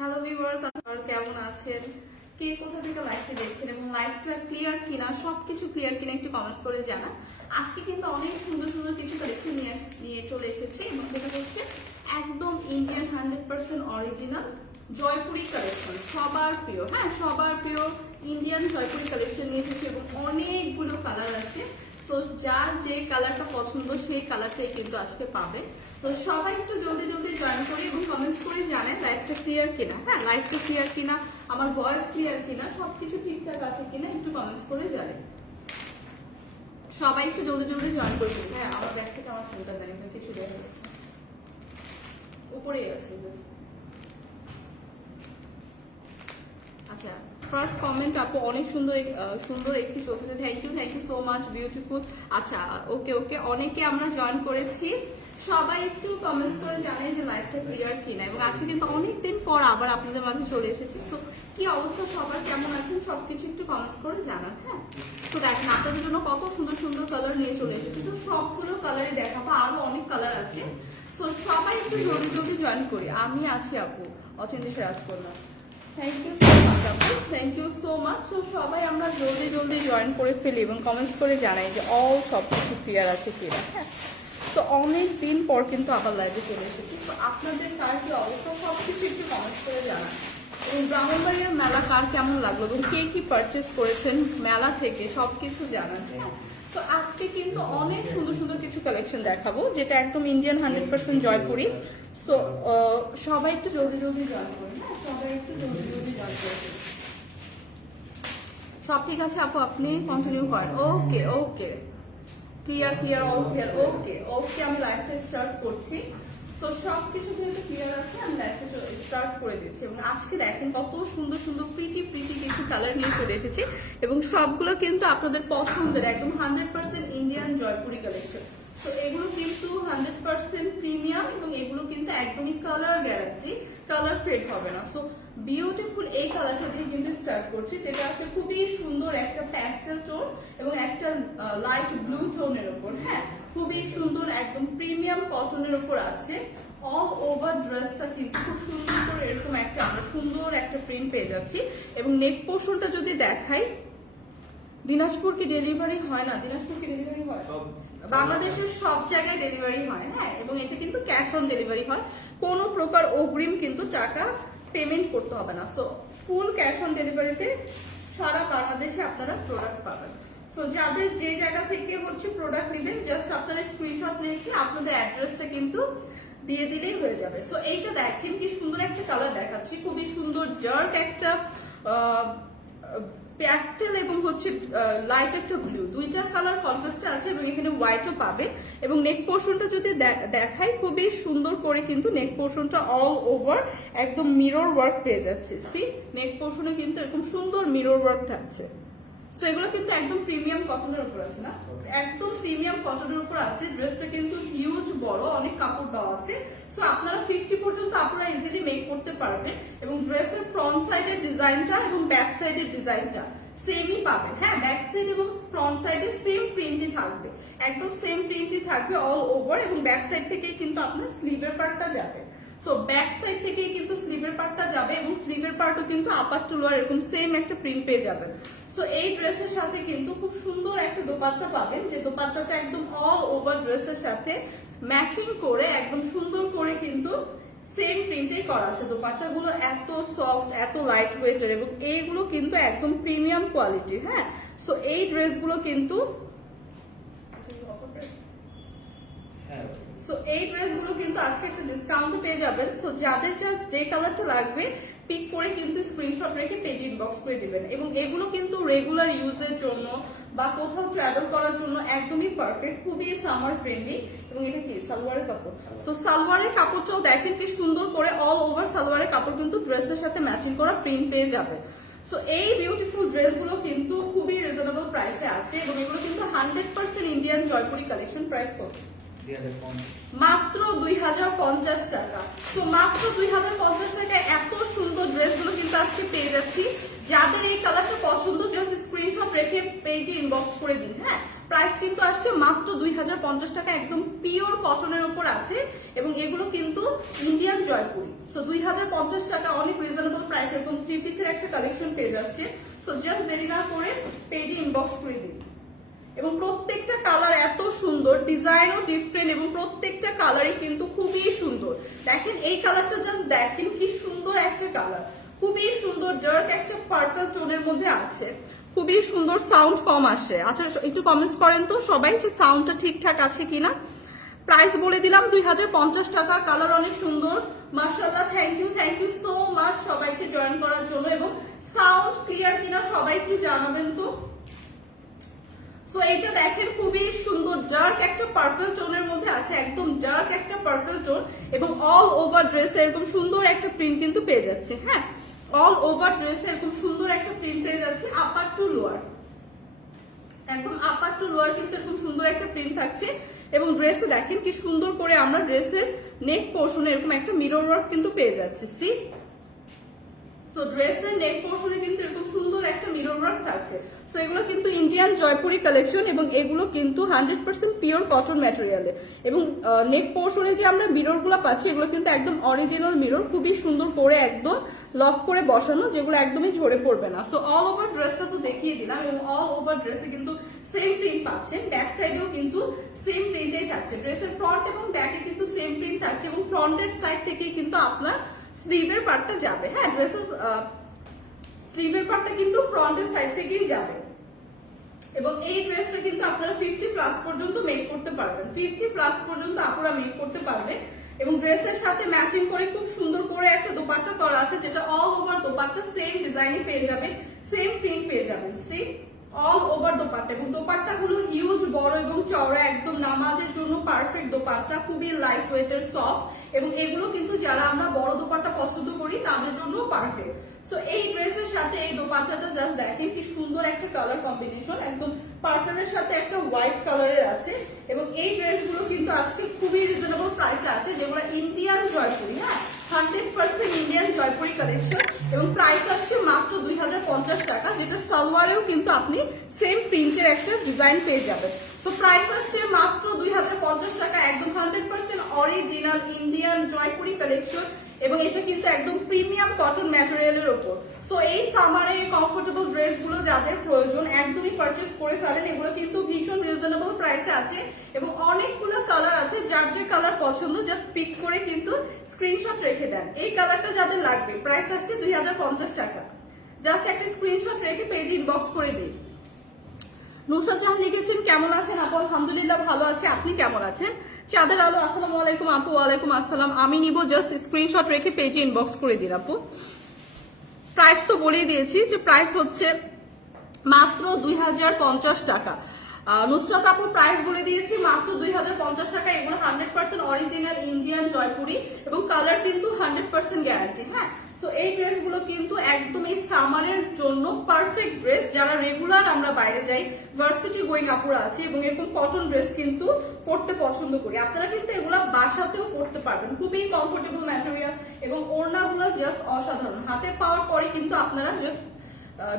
Hello viewers, আপনারা কেমন আছেন? কে কোথা থেকে লাইভটি দেখছেন এবং লাইভটা ক্লিয়ার কিনা, সবকিছু ক্লিয়ার কিনা একটু কমেন্টস করে জানান। আজকে কিন্তু অনেক সুন্দর সুন্দর কিছু কালেকশন নিয়ে চলে এসেছে এবং সেটা হচ্ছে একদম ইন্ডিয়ান 100% অরিজিনাল জয়পুরি কালেকশন, সবার প্রিয়। হ্যাঁ, সবার প্রিয় ইন্ডিয়ান জয়পুরি কালেকশন নিয়ে এসেছে এবং অনেকগুলো কালার আছে। সো যার যে কালারটা পছন্দ সেই কালারটাই কিন্তু আজকে পাবে। তো সবাই একটু জলদি জলদি জয়েন করি এবং কমেন্টস করে জানেন লাইভটা ক্লিয়ার কিনা। হ্যাঁ, লাইভটা ক্লিয়ার কিনা, আমার ভয়েস ক্লিয়ার কিনা, সবকিছু ঠিকঠাক আছে কিনা একটু কমেন্টস করে জানেন। সবাই একটু জলদি জলদি জয়েন করে দিন। হ্যাঁ, আমার ব্যাগ থেকে আমার ফোনটা দেন, এটা কিছু দেখা যাচ্ছে, উপরেই আছে। আচ্ছা, ফার্স্ট কমেন্ট আপু অনেক সুন্দর সুন্দর একটি চলতেছে। Thank you so much, beautiful. আচ্ছা, ওকে অনেকে আমরা জয়েন করেছি। সবাই একটু কমেন্টস করে জানাই যে লাইভটা ক্লিয়ার কিনা। এবং আজকে কিন্তু অনেকদিন পর আবার আপনাদের মাঝে চলে এসেছি। সো কি অবস্থা, সবার কেমন আছেন, সবকিছু একটু কমেন্টস করে জানান। হ্যাঁ, তো দেখেন আপনাদের জন্য কত সুন্দর সুন্দর কালার নিয়ে চলে এসেছি। তো সবগুলো কালারই দেখাবো, আরো অনেক কালার আছে। সো সবাই একটু জলদি জলদি জয়েন করি। আমি আছি আপু, অচিন্তিত রাজকন্যা। থ্যাংক ইউ সো মাচ আপু, thank you so much. So সবাই আমরা জলদি জলদি জয়েন করে ফেলি এবং কমেন্টস করে জানাই যে সব কিছু ক্লিয়ার আছে কিনা। হ্যাঁ, তো অনেক দিন পর কিন্তু আবার লাইভে চলে এসেছি। তো আপনাদের কার কি অবস্থা, সব কিছু একটু কমেন্টস করে জানান। এবং ব্রাহ্মণবাড়িয়ার মেলা কার কেমন লাগলো এবং কে কি পারচেস করেছেন মেলা থেকে সবকিছু জানান। তো আজকে কিন্তু অনেক সুন্দর সুন্দর কিছু কালেকশন দেখাবো, যেটা একদম ইন্ডিয়ান 100% জয়পুরি। সো সবাই একটু জলদি জলদি জয়েন করুন। হ্যাঁ, সবাই একটু জলদি জলদি জয়েন করুন। সব ঠিক আছে আপু, আপনি কন্টিনিউ করেন। Okay clear all clear. Okay আমি লাইভটা স্টার্ট করছি। তো সবকিছু যেহেতু ক্লিয়ার আছে আমি লাইভটা স্টার্ট করে দিচ্ছি। এবং আজকে দেখেন কত সুন্দর সুন্দর প্রিটি কিছু কালার নিয়ে চলে এসেছি এবং সবগুলো কিন্তু আপনাদের পছন্দের একদম 100% ইন্ডিয়ান জয়পুরি কালেকশন। তো এগুলো কিন্তু 100% প্রিমিয়াম এবং এগুলো কিন্তু একদমই কালার গ্যারান্টি, কালার ফেড হবে না। সো বিউটিফুল এই কালারটা দিয়ে কিন্তু স্টার্ট করছি, যেটা আছে খুবই সুন্দর একটা প্যাস্টেল টোন এবং একটা লাইট ব্লু টোনের উপর। হ্যাঁ, খুবই সুন্দর একদম প্রিমিয়াম কটনের উপর আছে। অল ওভার ড্রেসটা কিন্তু খুব সুন্দর করে এরকম একটা আমরা সুন্দর একটা প্রিন্ট পেয়ে যাচ্ছি। এবং নেক পোর্শনটা যদি দেখাই, দিনাজপুর কি ডেলিভারি হয় না? দিনাজপুর কি ডেলিভারি হয়? বাংলাদেশের সব জায়গায় ডেলিভারি হয়। হ্যাঁ, এবং এটা কিন্তু ক্যাশ অন ডেলিভারি হয়, কোনো প্রকার অগ্রিম কিন্তু টাকা পেমেন্ট করতে হবে না। সো ফুল ক্যাশ অন ডেলিভারিতে সারা বাংলাদেশে আপনারা প্রোডাক্ট পাবেন। সো যাদের যে জায়গা থেকে হচ্ছে প্রোডাক্ট নেবেন, জাস্ট আপনারা স্ক্রিনশট নিয়ে আপনাদের অ্যাড্রেসটা কিন্তু দিয়ে দিলেই হয়ে যাবে। সো এইটা দেখেন কি সুন্দর একটা কালার দেখাচ্ছি, খুবই সুন্দর ডার্ক একটা প্যাস্টেল এবং হচ্ছে লাইট একটা ব্লু, দুইটা কালার কন্ট্রাস্টে আছে এবং এখানে হোয়াইটও পাবে। এবং নেক পোর্শনটা যদি দেখাই, খুবই সুন্দর করে কিন্তু নেক পোর্শনটা অল ওভার একদম মিরর ওয়ার্ক পেয়ে যাচ্ছে। সি, নেক পোর্শনে কিন্তু এরকম সুন্দর মিরর ওয়ার্ক থাকছে। সো এগুলো কিন্তু একদম প্রিমিয়াম কটনের উপর আছে, না একদম প্রিমিয়াম কটনের উপর আছে। ড্রেসটা কিন্তু হিউজ বড়, অনেক কাপড় দেওয়া আছে। সো আপনারা 50 পর্যন্ত আপনারা ইজিলি মেক করতে পারবেন। এবং ড্রেসের ফ্রন্ট সাইডের ডিজাইনটা এবং ব্যাক সাইডের ডিজাইনটা সেমই পাবেন। হ্যাঁ, ব্যাক সাইড এবং ফ্রন্ট সাইডে সেম প্রিন্টই থাকবে, একদম সেম প্রিন্টই থাকবে অল ওভার। এবং ব্যাক সাইড থেকেই কিন্তু আপনার স্লিভের পার্টটা যাবে। সো ব্যাক সাইড থেকেই কিন্তু স্লিভের পার্টটা যাবে এবং স্লিভের পার্টও কিন্তু আপার টু লোয়ার এরকম সেম একটা প্রিন্ট পেয়ে যাবেন। সো এই ড্রেসের সাথে কিন্তু খুব সুন্দর একটা দোপাট্টা পাবেন, যে দোপাট্টাটা একদম অল ওভার ড্রেসের সাথে ম্যাচিং করে একদম সুন্দর করে কিন্তু সেম প্রিন্টেই করা আছে। দোপাট্টাগুলো এত সফট, এত লাইট ওয়েটের এবং এইগুলো কিন্তু একদম প্রিমিয়াম কোয়ালিটি। হ্যাঁ, সো এই ড্রেসগুলো কিন্তু আজকে একটা ডিসকাউন্ট পেয়ে যাবেন। সো যাদের যে কালারটা লাগবে পিক করে কিন্তু স্ক্রিনশট রেখে পেজ ইনবক্স করে দিবেন। এবং এগুলো কিন্তু রেগুলার ইউজের জন্য বা কোথাও ট্রাভেল করার জন্য একদমই পারফেক্ট, খুবই সামার ফ্রেন্ডলি। এবং এটা কি সালোয়ারের কাপড়। সো সালোয়ারের কাপড়টাও দেখেন কি সুন্দর করে অল ওভার সালোয়ারের কাপড় কিন্তু ড্রেসের সাথে ম্যাচিং করা প্রিন্ট পেয়ে যাবে। সো এই বিউটিফুল ড্রেসগুলো কিন্তু খুবই রিজনেবল প্রাইসে আছে এবং এগুলো কিন্তু 100% ইন্ডিয়ান জয়পুরি কালেকশন। প্রাইস কত? মাত্র 2050 টাকা। তো মাত্র 2050 টাকায় এত সুন্দর ড্রেসগুলো কিন্তু আজকে পেয়ে যাচ্ছি। যাদের এই কালারটা পছন্দ জাস্ট স্ক্রিনশট রেখে পেজে ইনবক্স করে দিন। হ্যাঁ, প্রাইস কিন্তু আসছে মাত্র 2050 টাকা, একদম পিওর কটনের উপর আছে এবং এগুলো কিন্তু ইন্ডিয়ান জয়পুরি। সো 2050 টাকা অনেক রিজনেবল প্রাইস এরকম 3 পিসের একটা কালেকশন পেয়ে যাচ্ছে। সো জাস্ট দেরি না করে পেজে ইনবক্স করে দিন। এবং প্রত্যেকটা কালার এত সুন্দর, ডিজাইনও ডিফারেন্ট এবং প্রত্যেকটা কালারই কিন্তু খুবই সুন্দর। দেখেন এই কালারটা জাস্ট দেখেন কি সুন্দর একটা কালার, খুবই সুন্দর ডার্ক একটা পার্পল টোনের মধ্যে আছে, খুবই সুন্দর। সাউন্ড কম আসে, আচ্ছা একটু কমেন্টস করেন তো সবাই যে সাউন্ডটা ঠিকঠাক আছে কিনা। প্রাইস বলে দিলাম 2050 টাকা। কালার অনেক সুন্দর মাশাআল্লাহ। থ্যাংক ইউ সো মাচ সবাইকে জয়েন করার জন্য। এবং সাউন্ড ক্লিয়ার কিনা সবাই একটু জানাবেন তো। সো এইটা দেখেন খুবই সুন্দর ডার্ক একটা পার্পল টোনের মধ্যে আছে, একদম ডার্ক একটা পার্পল টোন এবং অল ওভার ড্রেসে এরকম সুন্দর একটা প্রিন্ট কিন্তু পেয়ে যাচ্ছে। হ্যাঁ, অল ওভার ড্রেসে এরকম সুন্দর একটা প্রিন্ট পেয়ে যাচ্ছে, আপার টু লোয়ার, একদম আপার টু লোয়ার কিন্তু এরকম সুন্দর একটা প্রিন্ট থাকছে। এবং ড্রেসে দেখেন কি সুন্দর করে আমরা ড্রেসের নেক পোর্শনে এরকম একটা মিরর ওয়ার্ক কিন্তু পেয়ে যাচ্ছি। সি, তো ড্রেসের নেক পোর্শনে কিন্তু এরকম সুন্দর একটা মিরর ওয়ার্ক থাকছে। সো এগুলো কিন্তু ইন্ডিয়ান জয়পুরি কালেকশন এবং এগুলো কিন্তু 100% পিওর কটন ম্যাটেরিয়ালে। এবং নেক পোর্শনে যে আমরা মিরর গুলো পাচ্ছি এগুলো কিন্তু একদম অরিজিনাল মিরর, খুবই সুন্দর করে একদম লক করে বসানো, যেগুলো একদমই ঝরে পড়বে না। সো অল ওভার ড্রেসটা তো দেখিয়ে দিলাম এবং অল ওভার ড্রেসে কিন্তু সেম প্রিন্ট পাচ্ছেন, ব্যাক সাইডেও কিন্তু সেম প্রিন্টেই থাকছে। ড্রেসের ফ্রন্ট এবং ব্যাকে কিন্তু সেম প্রিন্ট থাকছে এবং ফ্রন্টের সাইড থেকেই কিন্তু আপনার স্লিভের পার্টটা যাবে। হ্যাঁ, ড্রেসের স্লিভের পার্টটা কিন্তু ফ্রন্টের সাইড থেকেই যাবে। এবং এই ড্রেসটা কিন্তু আপনারা 50+ পর্যন্ত মেক করতে পারবেন, 50+ পর্যন্ত আপনারা মেক করতে পারবেন। এবং ড্রেসের সাথে ম্যাচিং করে খুব সুন্দর করে একটা দোপাট্টা করা আছে, যেটা অল ওভার দোপাট্টা সেম ডিজাইনে পেয়ে যাবেন, সেম প্রিন্ট পেয়ে যাবেন। সি, অল ওভার দোপাট্টা এবং দোপাট্টা গুলো হিউজ বড় এবং চওড়া, একদম নামাজের জন্য পারফেক্ট দোপাট্টা, খুবই লাইট ওয়েটের সফট। এবং এগুলো কিন্তু যারা আমরা বড় দোপাট্টা পছন্দ করি তাদের জন্য পারফেক্ট। সো এই ড্রেসের সাথে এই দোপাট্টাটা জাস্ট দেখেন কি সুন্দর একটা কালার কম্বিনেশন, একদম পার্পলের সাথে একটা হোয়াইট কালারের আছে। এবং এই ড্রেসগুলো কিন্তু আজকে খুবই রিজনেবল প্রাইসে আছে, যেগুলো ইন্ডিয়ান জয়পুরি। হ্যাঁ, 100% ইন্ডিয়ান জয়পুরি কালেকশন এবং প্রাইস আসছে মাত্র 2050 টাকা, যেটা সালোয়ারেও কিন্তু আপনি সেম প্রিন্টের একটা ডিজাইন পেয়ে যাবেন। তো প্রাইস আসছে মাত্র 2050 টাকা, একদম 100% অরিজিনাল ইন্ডিয়ান জয়পুরি কালেকশন এবং এটা কিন্তু একদম প্রিমিয়াম কটন ম্যাটেরিয়ালের উপর। সো এই সামারে কমফোর্টেবল ড্রেসগুলো যাদের প্রয়োজন একদমই পারচেজ করে ফেলেন, এগুলো কিন্তু ভীষণ রিজনেবল প্রাইসে আছে এবং অনেকগুলো কালার আছে, যার যে কালার পছন্দ জাস্ট পিক করে কিন্তু স্ক্রিনশট রেখে দেন। এই কালারটা যাদের লাগবে প্রাইস আসছে 2050 টাকা, জাস্ট একটা স্ক্রিনশট রেখে পেজে ইনবক্স করে দিন। নুসরাত জাহান লিখেছেন কেমন আছেন আপু? আলহামদুলিল্লাহ ভালো আছে, আপনি কেমন আছেন? চাঁদের আলো আসসালামু আলাইকুম আপু। ওয়ালাইকুম আসসালাম। আমি নিব, জাস্ট স্ক্রিনশট রেখে পেজে ইনবক্স করে দিন আপু। প্রাইস তো বলেই দিয়েছি যে প্রাইস হচ্ছে মাত্র 2050 টাকা। নুসরাত আপু প্রাইস বলে দিয়েছি মাত্র 2050 টাকা। এগুলো 100% অরিজিনাল ইন্ডিয়ান জয়পুরি এবং কালার কিন্তু 100% গ্যারান্টি। হ্যাঁ, সো এই ড্রেসগুলো কিন্তু একদম এই সামারের জন্য পারফেক্ট ড্রেস, যারা রেগুলার আমরা বাইরে যাই, ভার্সিটি গোয়িং আপুরা আছে এবং এরকম কটন ড্রেস কিন্তু পড়তে পছন্দ করি, আপনারা কিন্তু এগুলো বাসাতেও পড়তে পারবেন, খুবই কমফোর্টেবল ম্যাটেরিয়াল এবং ওড়নাগুলো জাস্ট অসাধারণ। হাতে পাওয়ার পরে কিন্তু আপনারা জাস্ট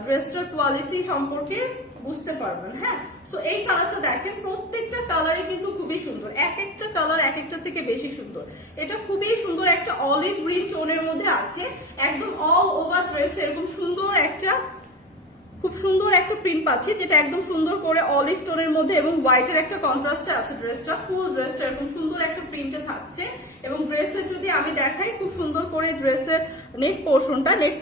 ড্রেসটার কোয়ালিটি সম্পর্কে বুঝতে পারবেন। হ্যাঁ, সো এই কালারটা দেখেন, প্রত্যেকটা কালারে কিন্তু খুবই সুন্দর, এক একটা কালার এক একটা থেকে বেশি সুন্দর। এটা খুবই সুন্দর একটা অলিভ গ্রিন টোনের মধ্যে আছে, একদম অল ওভার ড্রেসে এরকম সুন্দর একটা খুব সুন্দর একটা প্রিন্ট পাচ্ছি, যেটা একদম সুন্দর করে অলিভ টোনের মধ্যে এবং হোয়াইটের একটা কন্ট্রাস্টে আছে ড্রেসটা। ফুল ড্রেসটা এরকম সুন্দর একটা প্রিন্টে থাকছে এবং ড্রেসের যদি আমি দেখাই খুব সুন্দর করে ড্রেসের নেক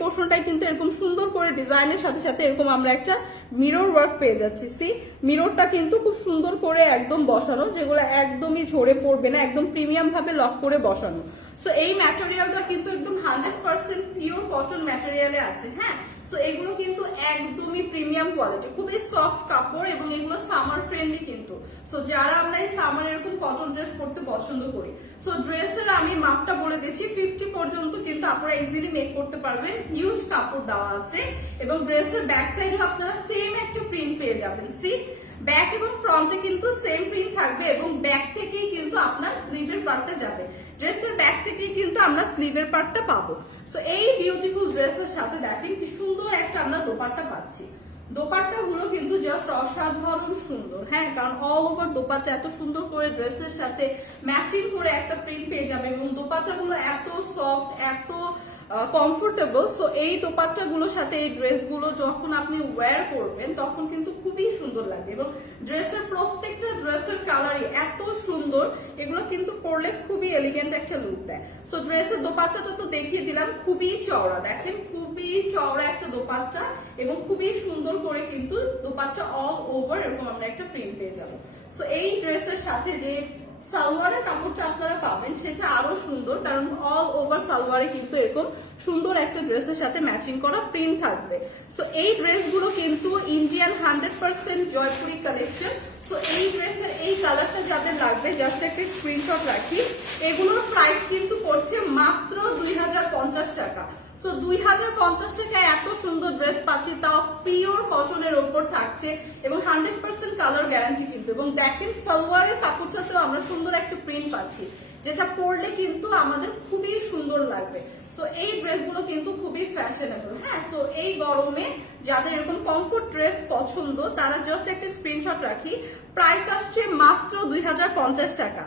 পোর্শনটাই কিন্তু এরকম সুন্দর করে ডিজাইনের সাথে সাথে এরকম আমরা একটা মিরর ওয়ার্ক পেয়ে যাচ্ছি। সি, মিররটা কিন্তু খুব সুন্দর করে একদম বসানো, যেগুলো একদমই ঝরে পড়বে না, একদম প্রিমিয়াম ভাবে লক করে বসানো। সো এই ম্যাটেরিয়ালটা কিন্তু একদম 100% পিওর কটন ম্যাটেরিয়ালে আছে। হ্যাঁ, সো এগুলো কিন্তু একদমই প্রিমিয়াম কোয়ালিটি, খুবই সফট কাপড় এবং এগুলো সামার ফ্রেন্ডলি কিন্তু। সো যারা আমরা এই সামার এরকম কটন ড্রেস পরতে পছন্দ করি, সো ড্রেসের আমি মাপটা বলে দিচ্ছি, 50 পর্যন্ত কিন্তু আপনারা ইজিলি মেক করতে পারবেন, হিউজ কাপড় দেওয়া আছে এবং ড্রেসের ব্যাক সাইডে আপনারা সেম একটা প্রিন্ট পেয়ে যাবেন। সি, ব্যাক এবং ফ্রন্টে কিন্তু সেম প্রিন্ট থাকবে এবং ব্যাক থেকেই কিন্তু আপনার স্লিভের পার্টটা যাবে, ড্রেসের ব্যাক থেকেই কিন্তু আমরা স্লিভের পার্টটা পাবো। সো এই বিউটিফুল ড্রেসের সাথে দেখেন কি সুন্দর একটা আমরা দোপাট্টা পাচ্ছি। দোপাট্টা গুলো কিন্তু জাস্ট অসাধারণ সুন্দর। হ্যাঁ, কারণ অল ওভার দোপাট্টা এত সুন্দর করে ড্রেসের সাথে ম্যাচিং করে একটা প্রিন্ট পেয়ে যাবে এবং দোপাট্টা গুলো এত সফট, এত কমফোর্টেবল। সো এই দোপাট্টাগুলোর সাথে এই ড্রেসগুলো যখন আপনি ওয়্যার করবেন তখন কিন্তু খুবই সুন্দর লাগে, এবং ড্রেসের প্রত্যেকটা ড্রেসের কালারই এত সুন্দর, এগুলো কিন্তু পরলে খুবই এলিগেন্ট একটা লুক দেয়। সো ড্রেসের দোপাট্টাটা তো দেখিয়ে দিলাম, খুবই চওড়া, দেখেন খুবই চওড়া একটা দোপাট্টা, এবং খুবই সুন্দর করে কিন্তু দোপাট্টা অল ওভার এরকম আমরা একটা প্রিন্ট পেয়ে যাবো। সো এই ড্রেসের সাথে যে সালোয়ারের কাপড়টা আপনারা পাবেন সেটা আরো সুন্দর, কারণ অল ওভার সালোয়ারে কিন্তু এরকম সুন্দর একটা ড্রেসের সাথে ম্যাচিং করা প্রিন্ট থাকবে। সো এই ড্রেসগুলো কিন্তু ইন্ডিয়ান 100% জয়পুরি কালেকশন। সো এই ড্রেসের এই কালারটা যাদের লাগবে জাস্ট একটা স্ক্রিনশট রাখি। এগুলোর প্রাইস কিন্তু পড়ছে মাত্র 2050 টাকা। সো 2050 টাকায় এত সুন্দর ড্রেস পাচ্ছি, তাও পিওর কটনের ওপর থাকছে এবং 100% কালার গ্যারান্টি কিন্তু। এবং দেখেন সালোয়ারের কাপড়টাতেও আমরা সুন্দর একটা প্রিন্ট পাচ্ছি, যেটা পরলে কিন্তু আমাদের খুবই সুন্দর লাগবে। সো এই ড্রেসগুলো কিন্তু খুবই ফ্যাশনেবল। হ্যাঁ, সো এই গরমে যাদের এরকম কমফোর্ট ড্রেস পছন্দ তারা জাস্ট একটা স্ক্রিনশট রাখি। প্রাইস আসছে মাত্র 2050 টাকা।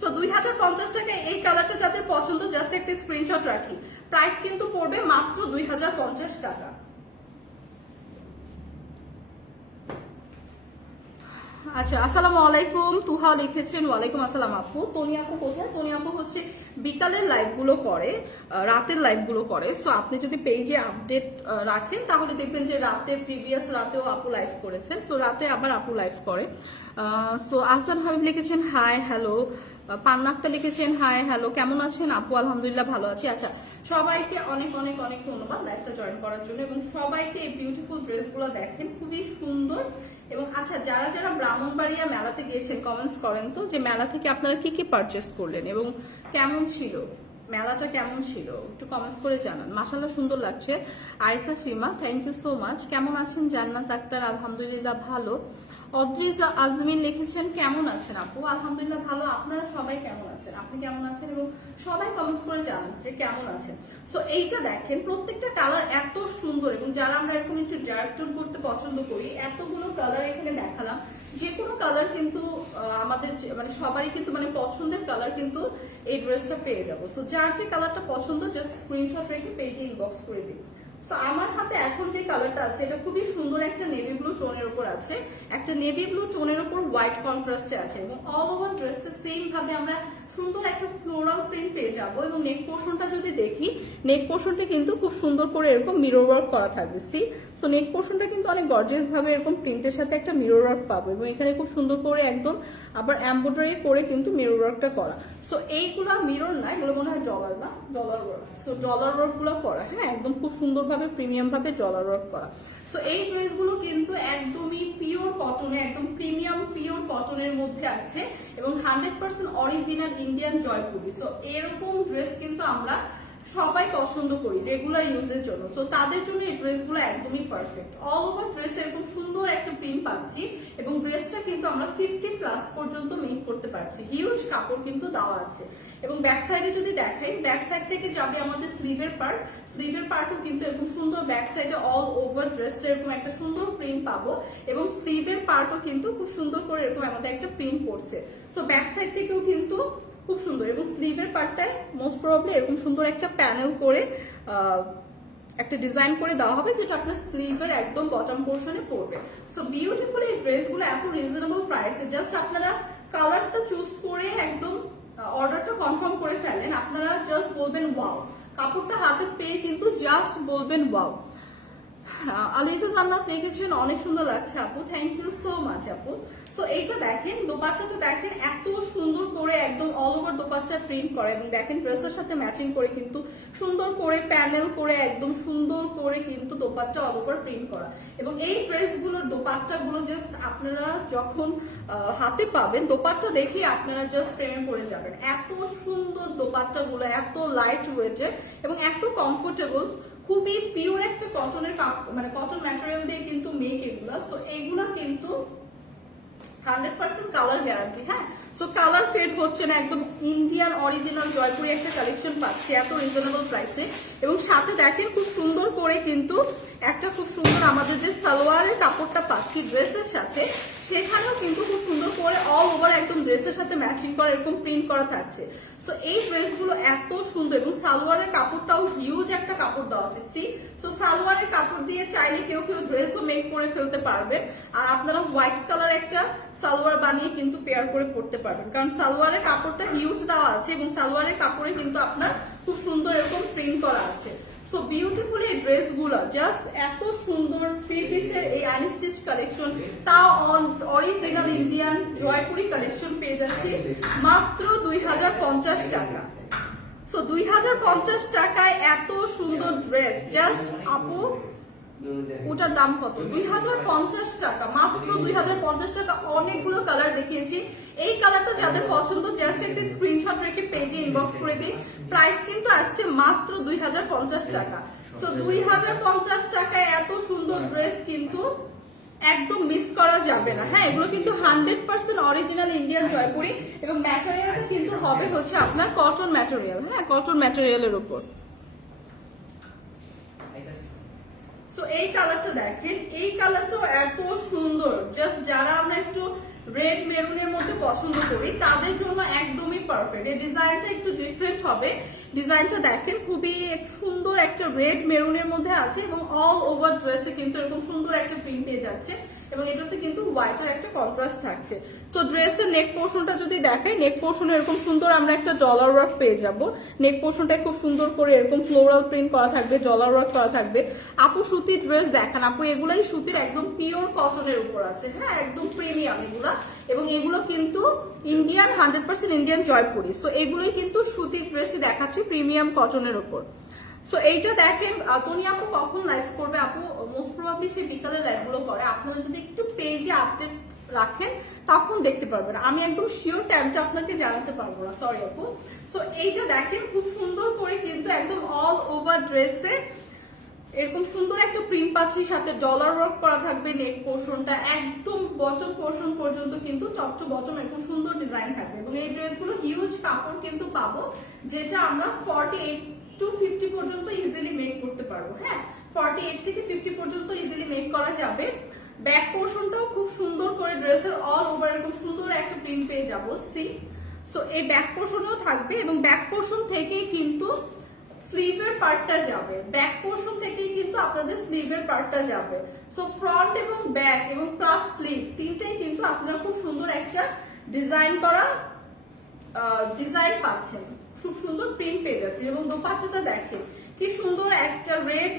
সো 2050 টাকায় এই কালারটা যাদের পছন্দ জাস্ট একটা স্ক্রিনশট রাখি। প্রাইস কিন্তু পড়বে মাত্র 2050 টাকা। আচ্ছা, আসসালামু আলাইকুম। তুহা লিখেছেন ওয়ালাইকুম আসসালাম আপু। তনি আপু কোথায়? তনি আপু হচ্ছে বিকালের লাইভগুলো করে, রাতের লাইভগুলো করে। সো আপনি যদি পেজে আপডেট রাখেন তাহলে দেখবেন যে রাতে প্রিভিয়াস রাতেও আপু লাইভ করেছে। সো রাতে আবার আপু লাইভ করে। সো আহসান হাবিব লিখেছেন হাই হ্যালো। পান্নাক্তা লিখেছেন হাই হ্যালো, কেমন আছেন আপু? আলহামদুলিল্লাহ ভালো আছি। আচ্ছা, সবাইকে অনেক অনেক অনেক ধন্যবাদ লাইভটা জয়েন করার জন্য, এবং সবাইকে এই বিউটিফুল ড্রেসগুলো দেখেন, খুবই সুন্দর। এবং আচ্ছা, যারা যারা ব্রাহ্মণবাড়িয়া মেলাতে গিয়েছেন কমেন্টস করেন তো যে মেলা থেকে আপনারা কি কি পারচেস করলেন এবং কেমন ছিল, মেলাটা কেমন ছিল, একটু কমেন্টস করে জানান। মাশাআল্লাহ সুন্দর লাগছে। আয়েশা সীমা, থ্যাংক ইউ সো মাচ। কেমন আছেন? জান্নাত আক্তার, আলহামদুলিল্লাহ ভালো। অদ্রিজা আজমিন লিখেছেন কেমন আছেন আপু? আলহামদুলিল্লাহ ভালো। আপনারা সবাই কেমন আছেন? আপনি কেমন আছেন? এবং সবাই কমেন্টস করে জানান যে কেমন আছেন। সো এইটা দেখেন, প্রত্যেকটা কালার এত সুন্দর, এবং যারা আমরা এরকম একটু ডার্ক টোন করতে পছন্দ করি, এতগুলো কালার এখানে দেখালাম। যে কোনো কালার কিন্তু আমাদের মানে সবারই কিন্তু মানে পছন্দের কালার কিন্তু এই ড্রেসটা পেয়ে যাবো। সো যার যে কালারটা পছন্দ জাস্ট স্ক্রিনশট রেখে পেজে ইনবক্স করে দিই। সো আমার হাতে এখন যে কালারটা আছে এটা খুবই সুন্দর একটা নেভি ব্লু টোনের উপর আছে, একটা নেভি ব্লু টোনের উপর হোয়াইট কন্ট্রাস্টে আছে, এবং অল ওভার ড্রেসটা সেম ভাবে আমরা সুন্দর একটা ফ্লোরাল প্রিন্ট পেয়ে যাবো। এবং নেক পোর্শনটা যদি দেখি, নেক পোর্শনটা কিন্তু খুব সুন্দর করে এরকম মিরর ওয়ার্ক করা থাকবে। সো নেক পোর্শনটা কিন্তু অনেক গর্জিয়াস ভাবে এরকম প্রিন্টের সাথে একটা মিরর ওয়ার্ক পাবো, এবং এখানে খুব সুন্দর করে একদম আবার এমব্রয়ডারি করে কিন্তু মিরর ওয়ার্কটা করা। সো এইগুলা মিরর না, এগুলো মনে হয় ডলার না, dollar work. So dollar work গুলো করা, হ্যাঁ একদম খুব সুন্দর ভাবে প্রিমিয়াম ভাবে ডলার ওয়ার্ক করা। সো এই ড্রেসগুলো কিন্তু একদমই পিওর কটনে, একদম প্রিমিয়াম পিওর কটনের মধ্যে আছে, এবং 100% অরিজিনাল ইন্ডিয়ান জয়পুরি। সো এরকম ড্রেস কিন্তু আমরা সবাই পছন্দ করি রেগুলার ইউজের জন্য। তো তাদের জন্য এই ড্রেসগুলো একদমই পারফেক্ট। অল ওভার ড্রেসে এরকম সুন্দর একটা প্রিন্ট পাচ্ছি, এবং ড্রেসটা কিন্তু আমরা 50+ পর্যন্ত মেক করতে পারছি। হিউজ কাপড় কিন্তু দেওয়া আছে। এবং ব্যাক সাইডে যদি দেখাই, ব্যাক সাইড থেকে যাবে আমাদের স্লিভের পার্ট। স্লিভের পার্টও কিন্তু এরকম সুন্দর ব্যাক সাইডে অল ওভার ড্রেসটা এরকম একটা সুন্দর প্রিন্ট পাবো, এবং স্লিভের পার্টও কিন্তু খুব সুন্দর করে এরকম আমাদের একটা প্রিন্ট করছে। সো ব্যাক সাইড থেকেও কিন্তু খুব সুন্দর, এবং স্লিভের পার্টটায় মোস্ট প্রবাবলি এরকম সুন্দর একটা প্যানেল করে একটা ডিজাইন করে দেওয়া হবে, যেটা আপনার স্লিভের একদম বটম পোর্শনে পড়বে। সো বিউটিফুল এই ড্রেসগুলো এত রিজনেবল প্রাইসে, জাস্ট আপনারা কালারটা চুজ করে একদম অর্ডারটা কনফার্ম করে ফেলেন। আপনারা জাস্ট বলবেন ওয়াও, কাপড়টা হাতে পেয়ে কিন্তু জাস্ট বলবেন ওয়াও। আলিজা জান্নাত লিখেছেন অনেক সুন্দর লাগছে আপু, থ্যাংক ইউ সো মাচ আপু। সো এইটা দেখেন, দোপাট্টাটা দেখেন এত সুন্দর করে একদম অল ওভার দোপাট্টা প্রিন্ট করা, এবং দেখেন ড্রেসের সাথে ম্যাচিং করে কিন্তু সুন্দর করে প্যানেল করে একদম সুন্দর করে কিন্তু দোপাট্টা অল ওভার প্রিন্ট করা। এবং এই ড্রেসগুলোর দোপাট্টাগুলো জাস্ট আপনারা যখন হাতে পাবেন, দোপাট্টা দেখে আপনারা জাস্ট প্রেমে পড়ে যাবেন। এত সুন্দর দোপাট্টাগুলো, এত লাইট ওয়েটের এবং এত কমফোর্টেবল, খুবই পিওর একটা কটনের মানে কটন ম্যাটেরিয়াল দিয়ে কিন্তু মেক এগুলা। সো এইগুলা কিন্তু 100% কালার গ্যারান্টি। হ্যাঁ, সো কালার ফেড হচ্ছে না, একদম ইন্ডিয়ান অরিজিনাল জয়পুরি একটা কালেকশন পাচ্ছি এত রিজনেবল প্রাইসে। এবং সাথে দেখেন খুব সুন্দর করে কিন্তু একটা খুব সুন্দর আমাদের যে সালোয়ারের কাপড়টা পাচ্ছি ড্রেসের সাথে, সেখানেও কিন্তু খুব সুন্দর করে অল ওভার একদম ড্রেসের সাথে ম্যাচিং করা এরকম প্রিন্ট করা থাকছে। সো এই ড্রেসগুলো এত সুন্দর, এবং সালোয়ারের কাপড়টাও হিউজ একটা কাপড় দেওয়া আছে। সি সো সালোয়ারের কাপড় দিয়ে চাইলে কেউ কেউ ড্রেসও মেক করে ফেলতে পারবে, আর আপনারা হোয়াইট কালার একটা সালোয়ার বানিয়ে কিন্তু পেয়ার করে পরতে পারবেন, কারণ সালোয়ারের কাপড়টা হিউজ দেওয়া আছে এবং সালোয়ারের কাপড়ে কিন্তু আপনার খুব সুন্দর এরকম প্রিন্ট করা আছে। সো বিউটিফুল এই ড্রেসগুলো জাস্ট এত সুন্দর, 3 পিসের এই আনস্টিচ কালেকশন, তাও অরিজিনাল ইন্ডিয়ান জয়পুরি কালেকশন পেয়ে যাচ্ছি মাত্র 2050 টাকা। সো 2050 টাকায় এত সুন্দর ড্রেস, জাস্ট আপু ওটার দাম কত? 2050 টাকা, মাত্র 2050 টাকা। অনেকগুলো কালার দেখিয়েছি, এই কালারটা যাদের পছন্দ জাস্ট একটা স্ক্রিনশট রেখে পেজে ইনবক্স করে দিই। প্রাইস কিন্তু আসছে মাত্র 2050 টাকা। সো 2050 টাকায় এত সুন্দর ড্রেস কিন্তু একদম মিস করা যাবে না। হ্যাঁ, এগুলো কিন্তু 100% অরিজিনাল ইন্ডিয়ান জয়পুরি এবং ম্যাটেরিয়ালটা কিন্তু হবে হচ্ছে আপনার কটন ম্যাটেরিয়াল। হ্যাঁ, কটন ম্যাটেরিয়ালের উপর। সো এই কালারটা দেখেন, এই কালারটাও এত সুন্দর, জাস্ট যারা আমরা একটু রেড মেরুনের মধ্যে পছন্দ করি তাদের জন্য একদমই পারফেক্ট। এই ডিজাইনটা একটু ডিফারেন্ট হবে। ডিজাইনটা দেখেন, খুবই সুন্দর একটা রেড মেরুনের মধ্যে আছে এবং অল ওভার ড্রেসে কিন্তু এরকম সুন্দর একটা প্রিন্ট পেয়ে যাচ্ছে এবং এটাতে কিন্তু হোয়াইটের একটা কন্ট্রাস্ট থাকছে। সো ড্রেসের নেক পোর্শনটা যদি দেখাই, নেক পোর্শনে এরকম সুন্দর আমরা একটা ডলার ওয়ার্ক পেয়ে যাব। নেক পোর্শনটা খুব সুন্দর করে এরকম ফ্লোরাল প্রিন্ট করা থাকবে, ডলার ওয়ার্ক করা থাকবে। আপু সুতির ড্রেস দেখান আপু, এগুলাই সুতির একদম পিওর কটনের উপর আছে। হ্যাঁ, একদম প্রিমিয়াম এগুলা, এবং এগুলো কিন্তু ইন্ডিয়ান 100% ইন্ডিয়ান জয়পুরি। সো এগুলোই কিন্তু সুতির ড্রেসই দেখাচ্ছি প্রিমিয়াম কটনের উপর। সো এইটা দেখেন, তনি আপু কখন লাইভ করবে? আপু মোস্ট প্রবাবলি সে বিকালে লাইভ গুলো করে, আপনারা যদি একটু পেজে আপডেট রাখেন তখন দেখতে পারবেন। আমি একদম শিওর টাইমটা আপনাকে জানাতে পারবো না, সরি আপু। সো এইটা দেখেন, খুব সুন্দর করে কিন্তু একদম অল ওভার ড্রেসে এরকম সুন্দর একটা প্রিন্ট পাচ্ছি, সাথে ডলার ওয়ার্ক করা থাকবে। নেক পোর্শনটা একদম বটম পোর্শন পর্যন্ত কিন্তু টপ টু বটম এরকম সুন্দর ডিজাইন থাকবে এবং এই ড্রেসগুলো হিউজ কাপড় কিন্তু পাবো, যেটা আমরা 48 to 50 পর্যন্ত ইজিলি মেক করতে পারবো। হ্যাঁ, 48 থেকে 50 পর্যন্ত ইজিলি মেক করা যাবে। ব্যাক পোর্শনটাও খুব সুন্দর করে ড্রেসের অল ওভার এরকম সুন্দর একটা প্রিন্ট পেয়ে যাবো। সি সো এই ব্যাক পোর্শনও থাকবে এবং ব্যাক পোর্শন থেকেই কিন্তু স্লিভের পার্টটা যাবে, ব্যাক পোর্শন থেকেই কিন্তু আপনাদের স্লিভের পার্টটা যাবে। সো ফ্রন্ট এবং ব্যাক এবং প্লাস স্লিভ তিনটাই কিন্তু আপনারা খুব সুন্দর একটা ডিজাইন করা ডিজাইন পাচ্ছেন, খুব সুন্দর প্রিন্ট পেয়ে যাচ্ছে। এবং দোপাট্টাটা দেখেন কি সুন্দর একটা রেড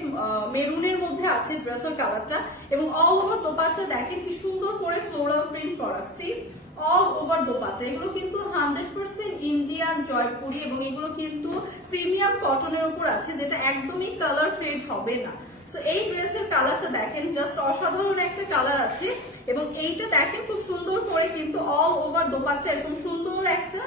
মেরুনের মধ্যে আছে ড্রেসের কালারটা, এবং অল ওভার দোপাট্টা দেখেন কি সুন্দর করে ফ্লোরাল প্রিন্ট করা। সি অল ওভার দোপাট্টা, এগুলো কিন্তু 100% ইন্ডিয়ান জয়পুরি এবং এগুলো কিন্তু প্রিমিয়াম কটনের উপর আছে, যেটা একদমই কালার ফেড হবে না। সো এই ড্রেসের কালারটা দেখেন, জাস্ট অসাধারণ একটা কালার আছে এবং এইটা দেখেন খুব সুন্দর করে কিন্তু অল ওভার দোপাট্টা এরকম সুন্দর একটা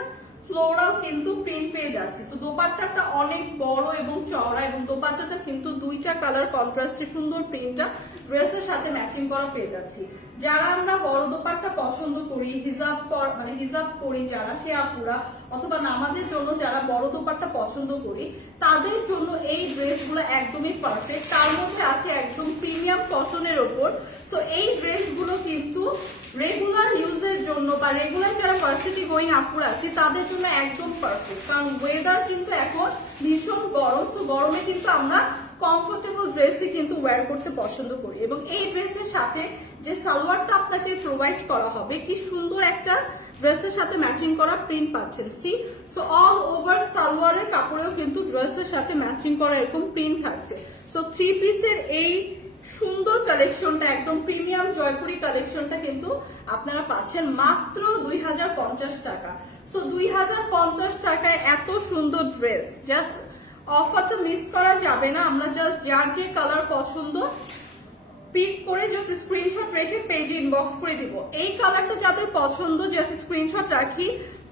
ফ্লোরাল কিন্তু প্রিন্ট পেয়ে যাচ্ছে। তো দোপাট্টাটা অনেক বড় এবং চওড়া এবং দোপাট্টাটা কিন্তু দুইটা কালার কন্ট্রাস্টে সুন্দর প্রিন্টটা ড্রেসের সাথে ম্যাচিং করা পেয়ে যাচ্ছি। যারা আমরা বড় দোপাট্টা পছন্দ করি, হিজাব মানে হিজাব করি যারা, সে আপুরা অথবা নামাজের জন্য যারা বড় দোপাট্টা পছন্দ করি, তাদের জন্য এই ড্রেসগুলো একদমই পারফেক্ট। তার মধ্যে আছে একদম প্রিমিয়াম কটনের ওপর। সো এই ড্রেসগুলো কিন্তু রেগুলার ইউজের জন্য বা রেগুলার যারা ভার্সিটি গোয়িং আপুরা আছে তাদের জন্য একদম পারফেক্ট, কারণ ওয়েদার কিন্তু এখন ভীষণ গরম। তো গরমে কিন্তু আমরা কমফোর্টেবল ড্রেসই কিন্তু ওয়্যার করতে পছন্দ করি এবং এই ড্রেসের সাথে যে সালোয়ারটা আপনাকে প্রোভাইড করা হবে, কি সুন্দর একটা ড্রেসের সাথে ম্যাচিং করা প্রিন্ট পাচ্ছেন। সি সো অল ওভার সালোয়ারের কাপড়েও কিন্তু ড্রেসের সাথে ম্যাচিং করা এরকম প্রিন্ট থাকছে। সো 3 পিসের এই সুন্দর কালেকশনটা, একদম প্রিমিয়াম জয়পুরি কালেকশনটা কিন্তু আপনারা পাচ্ছেন মাত্র 2050 টাকা। সো 2050 টাকায় এত সুন্দর ড্রেস, জাস্ট অফারটা মিস করা যাবে না। আমরা জাস্ট যার যে কালার পছন্দ পিক করে জাস্ট স্ক্রিনশট রেখে পেজে ইনবক্স করে দিব। এই কালারটা যাদের পছন্দ জাস্ট স্ক্রিনশট রাখি।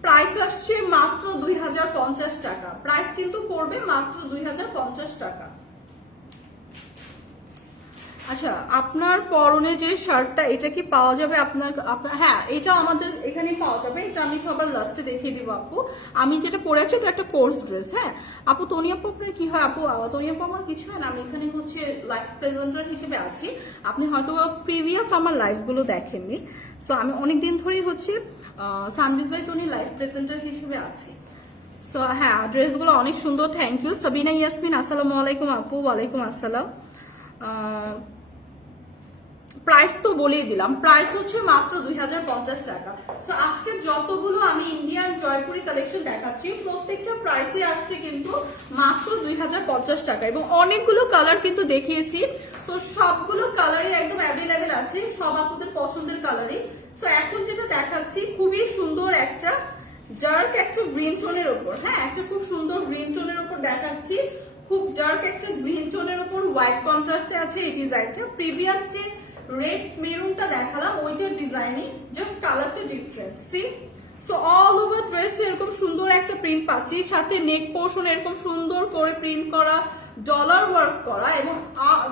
প্রাইস আসছে মাত্র 2050 টাকা, প্রাইস কিন্তু পড়বে মাত্র 2050 টাকা। আচ্ছা, আপনার পরনে যে শার্টটা, এটা কি পাওয়া যাবে আপনার? হ্যাঁ, এটা আমাদের এখানে পাওয়া যাবে। এটা আমি সবার লাস্টে দেখিয়ে দিব আপু। আমি যেটা পরে আছি ওটা একটা কোর্স ড্রেস। হ্যাঁ আপু, তনি আপু আপনার কি হয়? আপু তনি আপু আমার কিছু হয় না, আমি এখানে হচ্ছে লাইভ প্রেজেন্টার হিসেবে আছি। আপনি হয়তো প্রিভিয়াস আমার লাইভগুলো দেখেননি। সো আমি অনেকদিন ধরেই হচ্ছে সানবিজ বাই তনি লাইভ প্রেজেন্টার হিসেবে আছি। সো হ্যাঁ, ড্রেসগুলো অনেক সুন্দর। থ্যাংক ইউ সাবিনা ইয়াসমিন, আসসালামু আলাইকুম আপু। ওয়ালাইকুম আসসালাম। প্রাইস তো বলেই দিলাম, প্রাইস হচ্ছে মাত্র 2050 টাকা। সো আজকে যতগুলো আমি ইন্ডিয়ান জয়পুরি কালেকশন দেখাচ্ছি প্রত্যেকটা প্রাইসে আসছে কিন্তু মাত্র 2050 টাকা, এবং অনেকগুলো কালার কিন্তু দেখিয়েছি। তো সবগুলো কালারই একদম অ্যাভেলেবেল আছে, সব আপনাদের পছন্দের কালারই। সো এখন যেটা দেখাচ্ছি খুবই সুন্দর একটা ডার্ক একটা গ্রিন টোনের উপর, হ্যাঁ একটা খুব সুন্দর গ্রিন টোনের উপর দেখাচ্ছি। খুব ডার্ক একটা গ্রিন টোনের উপর হোয়াইট কন্ট্রাস্টে আছে এই ডিজাইনটা। প্রিভিয়াস যে রেড মেরুনটা দেখালাম ওইটার ডিজাইনই, জাস্ট কালারটা different. See so all over dress এরকম সুন্দর একটা প্রিন্ট পাচ্ছি, সাথে নেক পোর্শন এরকম সুন্দর করে প্রিন্ট করা, ডলার ওয়ার্ক করা, এবং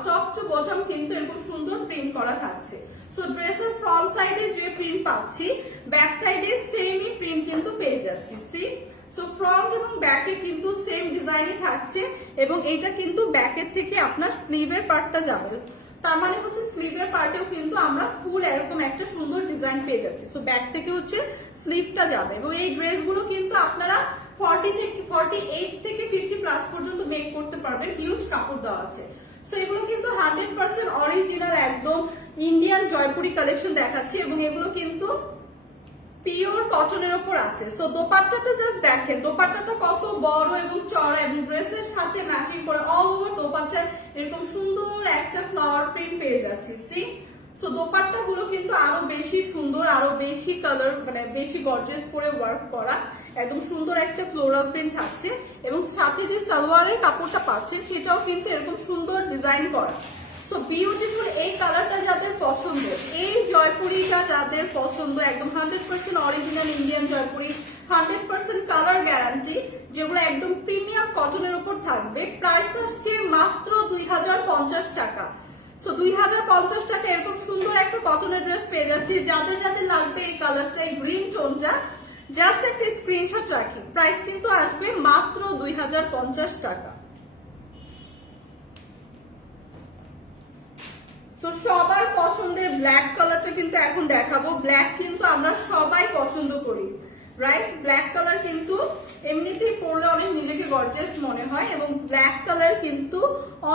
টপ টু বটম কিন্তু এরকম সুন্দর প্রিন্ট করা থাকছে। সো ড্রেসের ফ্রন্ট সাইডে যে প্রিন্ট পাচ্ছি ব্যাক সাইডে সেমই প্রিন্ট কিন্তু পেয়ে যাচ্ছি। সি সো ফ্রন্ট এবং ব্যাকে কিন্তু সেম ডিজাইনই থাকছে, এবং এটা কিন্তু ব্যাকের থেকে আপনার স্লিভের পার্টটা যাবে, তার মানে হচ্ছে স্লিভের পার্টেও কিন্তু আমরা ফুল এরকম একটা সুন্দর ডিজাইন পেয়ে যাচ্ছি। সো ব্যাক থেকে হচ্ছে স্লিভটা যাবে, এবং এই ড্রেসগুলো কিন্তু আপনারা 48 থেকে 50 প্লাস পর্যন্ত মেক করতে পারবেন, হিউজ কাপড় দেওয়া আছে। সো এগুলো কিন্তু 100% অরিজিনাল একদম ইন্ডিয়ান জয়পুরি কালেকশন দেখাচ্ছি, এবং এগুলো কিন্তু পিওর কটনের উপর আছে। সো দোপাট্টাটা জাস্ট দেখেন, দোপাট্টাটা কত বড় এবং চড়া, এবং ড্রেসের সাথে ম্যাচিং করে অল ওভার দোপাট্টায় এরকম সুন্দর একটা ফ্লাওয়ার প্রিন্ট পেয়ে যাচ্ছি। সি সো দোপাট্টা গুলো কিন্তু আরো বেশি সুন্দর, আরো বেশি কালার, মানে বেশি গর্জিয়াস করে ওয়ার্ক করা, একদম সুন্দর একটা ফ্লোরাল প্রিন্ট থাকছে, এবং সাথে যে সালোয়ারের কাপড়টা পাচ্ছে সেটাও কিন্তু এরকম সুন্দর ডিজাইন করা। সো বিউটিফুল এই কালারটা যাদের পছন্দ, এই জয়পুরিটা যাদের পছন্দ, একদম 100% original Indian Jaipuri, 100% colour guarantee, যেগুলো একদম প্রিমিয়াম কটনের উপর থাকবে। প্রাইস আসছে মাত্র 2050 টাকা। সো 2050 টাকা এরকম সুন্দর একটা কটনের ড্রেস পেয়ে যাচ্ছি। যাদের যাদের লাগবে এই কালারটা, এই গ্রিন টোনটা, জাস্ট একটা স্ক্রিনশট রাখি। প্রাইস কিন্তু আসবে মাত্র 2050 টাকা। তো সবার পছন্দের ব্ল্যাক কালারটা কিন্তু এখন দেখাবো। ব্ল্যাক কিন্তু আমরা সবাই পছন্দ করি, রাইট? ব্ল্যাক কালার কিন্তু এমনিতেই পরলে অনেক নিজেকে গর্জিয়াস মনে হয়, এবং ব্ল্যাক কালার কিন্তু